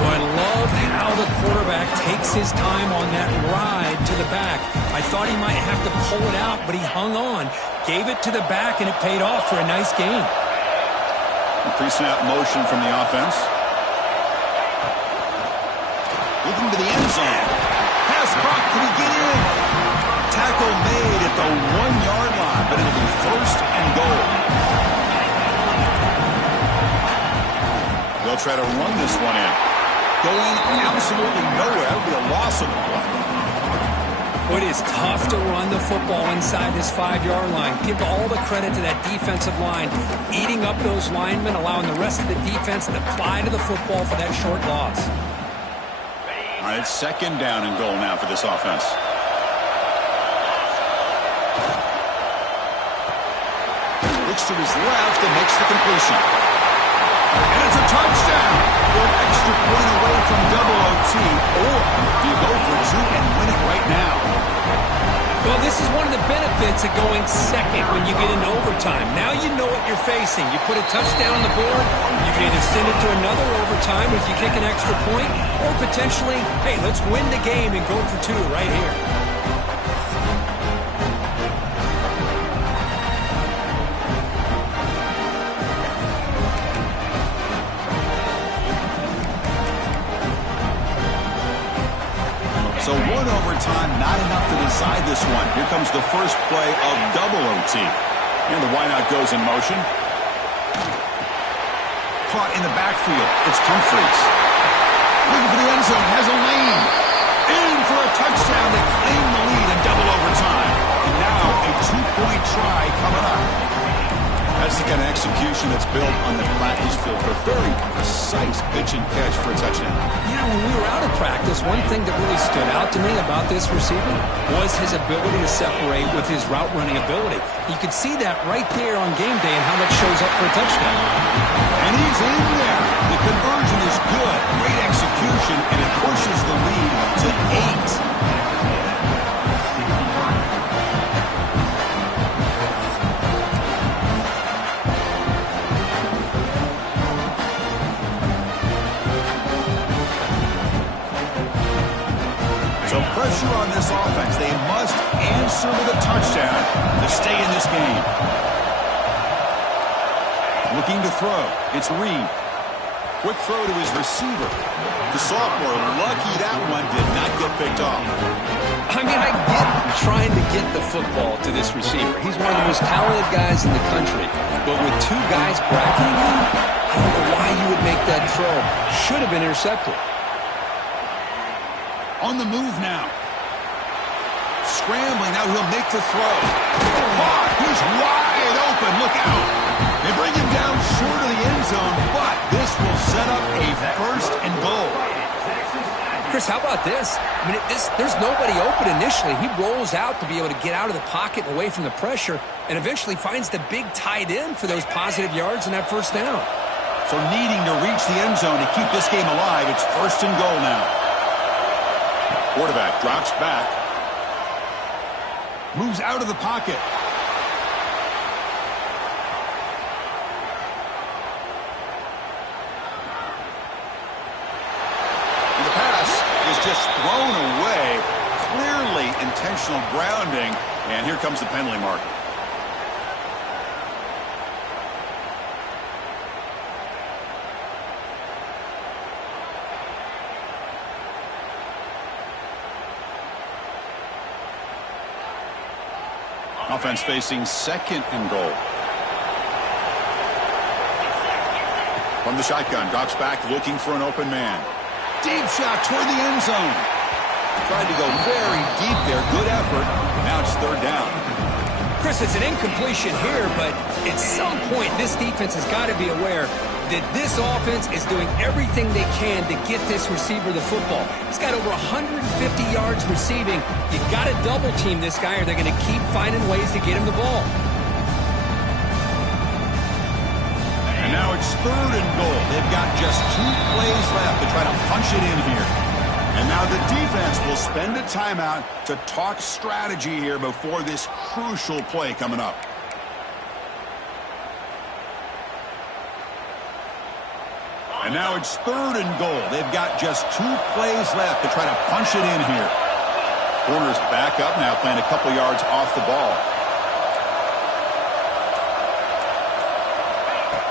Well, I love how the quarterback takes his time on that ride to the back. I thought he might have to pull it out, but he hung on, gave it to the back, and it paid off for a nice gain. Pre-snap motion from the offense. Looking to the end zone. Pass caught. Can he get in? Tackle made at the 1-yard line, but it'll be 1st and goal. They'll try to run this one in. Going absolutely nowhere. It'll be a loss of the play. It is tough to run the football inside this 5-yard line. Give all the credit to that defensive line, eating up those linemen, allowing the rest of the defense to fly to the football for that short loss. All right, 2nd down and goal now for this offense. Looks to his left and makes the completion. And it's a touchdown. Go an extra point away from double OT, or do you go for 2 and win it right now? Well, this is one of the benefits of going 2nd when you get into overtime. Now you know what you're facing. You put a touchdown on the board, you can either send it to another overtime if you kick an extra point, or potentially, hey, let's win the game and go for 2 right here. So 1 overtime, not enough to decide this one. Here comes the first play of double OT. And the wideout goes in motion. Caught in the backfield. It's Humphreys. Looking for the end zone. Has a lane. In for a touchdown to claim the lead in double overtime. And now a two-point try coming up. That's the kind of execution that's built on the practice field for very precise pitch and catch for a touchdown. Yeah, when we were out of practice, one thing that really stood out to me about this receiver was his ability to separate with his route running ability. You could see that right there on game day and how that shows up for a touchdown. And he's in there. The conversion is good. Great execution, and it pushes the lead to 8. So pressure on this offense. They must answer with a touchdown to stay in this game. Looking to throw. It's Reed. Quick throw to his receiver. The sophomore, lucky that one did not get picked off. I mean, I get trying to get the football to this receiver. He's one of the most talented guys in the country. But with two guys bracketing him, I don't know why you would make that throw. Should have been intercepted. On the move now. Scrambling. Now he'll make the throw. Caught. He's wide open. Look out. They bring him down short of the end zone, but this will set up a first and goal. Chris, how about this? I mean, there's nobody open initially. He rolls out to be able to get out of the pocket and away from the pressure and eventually finds the big tight end for those positive yards and that first down. So needing to reach the end zone to keep this game alive, it's first and goal now. Quarterback drops back. Moves out of the pocket. And the pass is just thrown away. Clearly intentional grounding. And here comes the penalty marker. Offense facing second and goal. From the shotgun, drops back looking for an open man. Deep shot toward the end zone. Tried to go very deep there. Good effort. Now it's third down. Chris, it's an incompletion here, but at some point this defense has got to be aware that this offense is doing everything they can to get this receiver the football. He's got over 150 yards receiving. You got to double team this guy or they're going to keep finding ways to get him the ball. And now it's third and goal. They've got just 2 plays left to try to punch it in here. And now the defense will spend a timeout to talk strategy here before this crucial play coming up. And now it's third and goal. They've got just 2 plays left to try to punch it in here. Corner's back up now, playing a couple yards off the ball.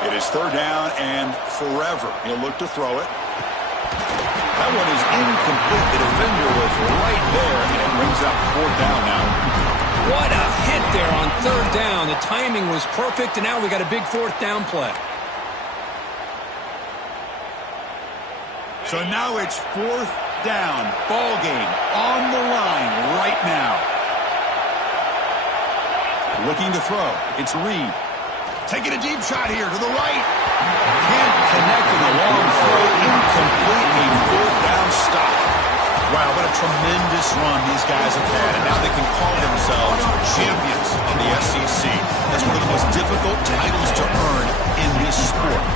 It is third down and forever. He'll look to throw it. That one is incomplete. The defender was right there, and it brings up fourth down now. What a hit there on third down. The timing was perfect, and now we got a big fourth down play. So now it's fourth down. Ball game on the line right now. Looking to throw. It's Reed. Taking a deep shot here to the right. Can't connect with a long throw. Incomplete. A fourth down stop. Wow, what a tremendous run these guys have had. And now they can call themselves champions of the SEC. That's one of the most difficult titles to earn in this sport.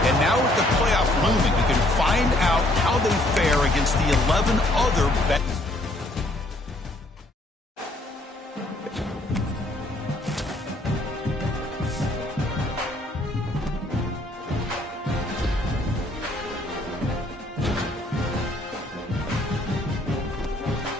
And now with the playoff looming, we can find out how they fare against the 11 other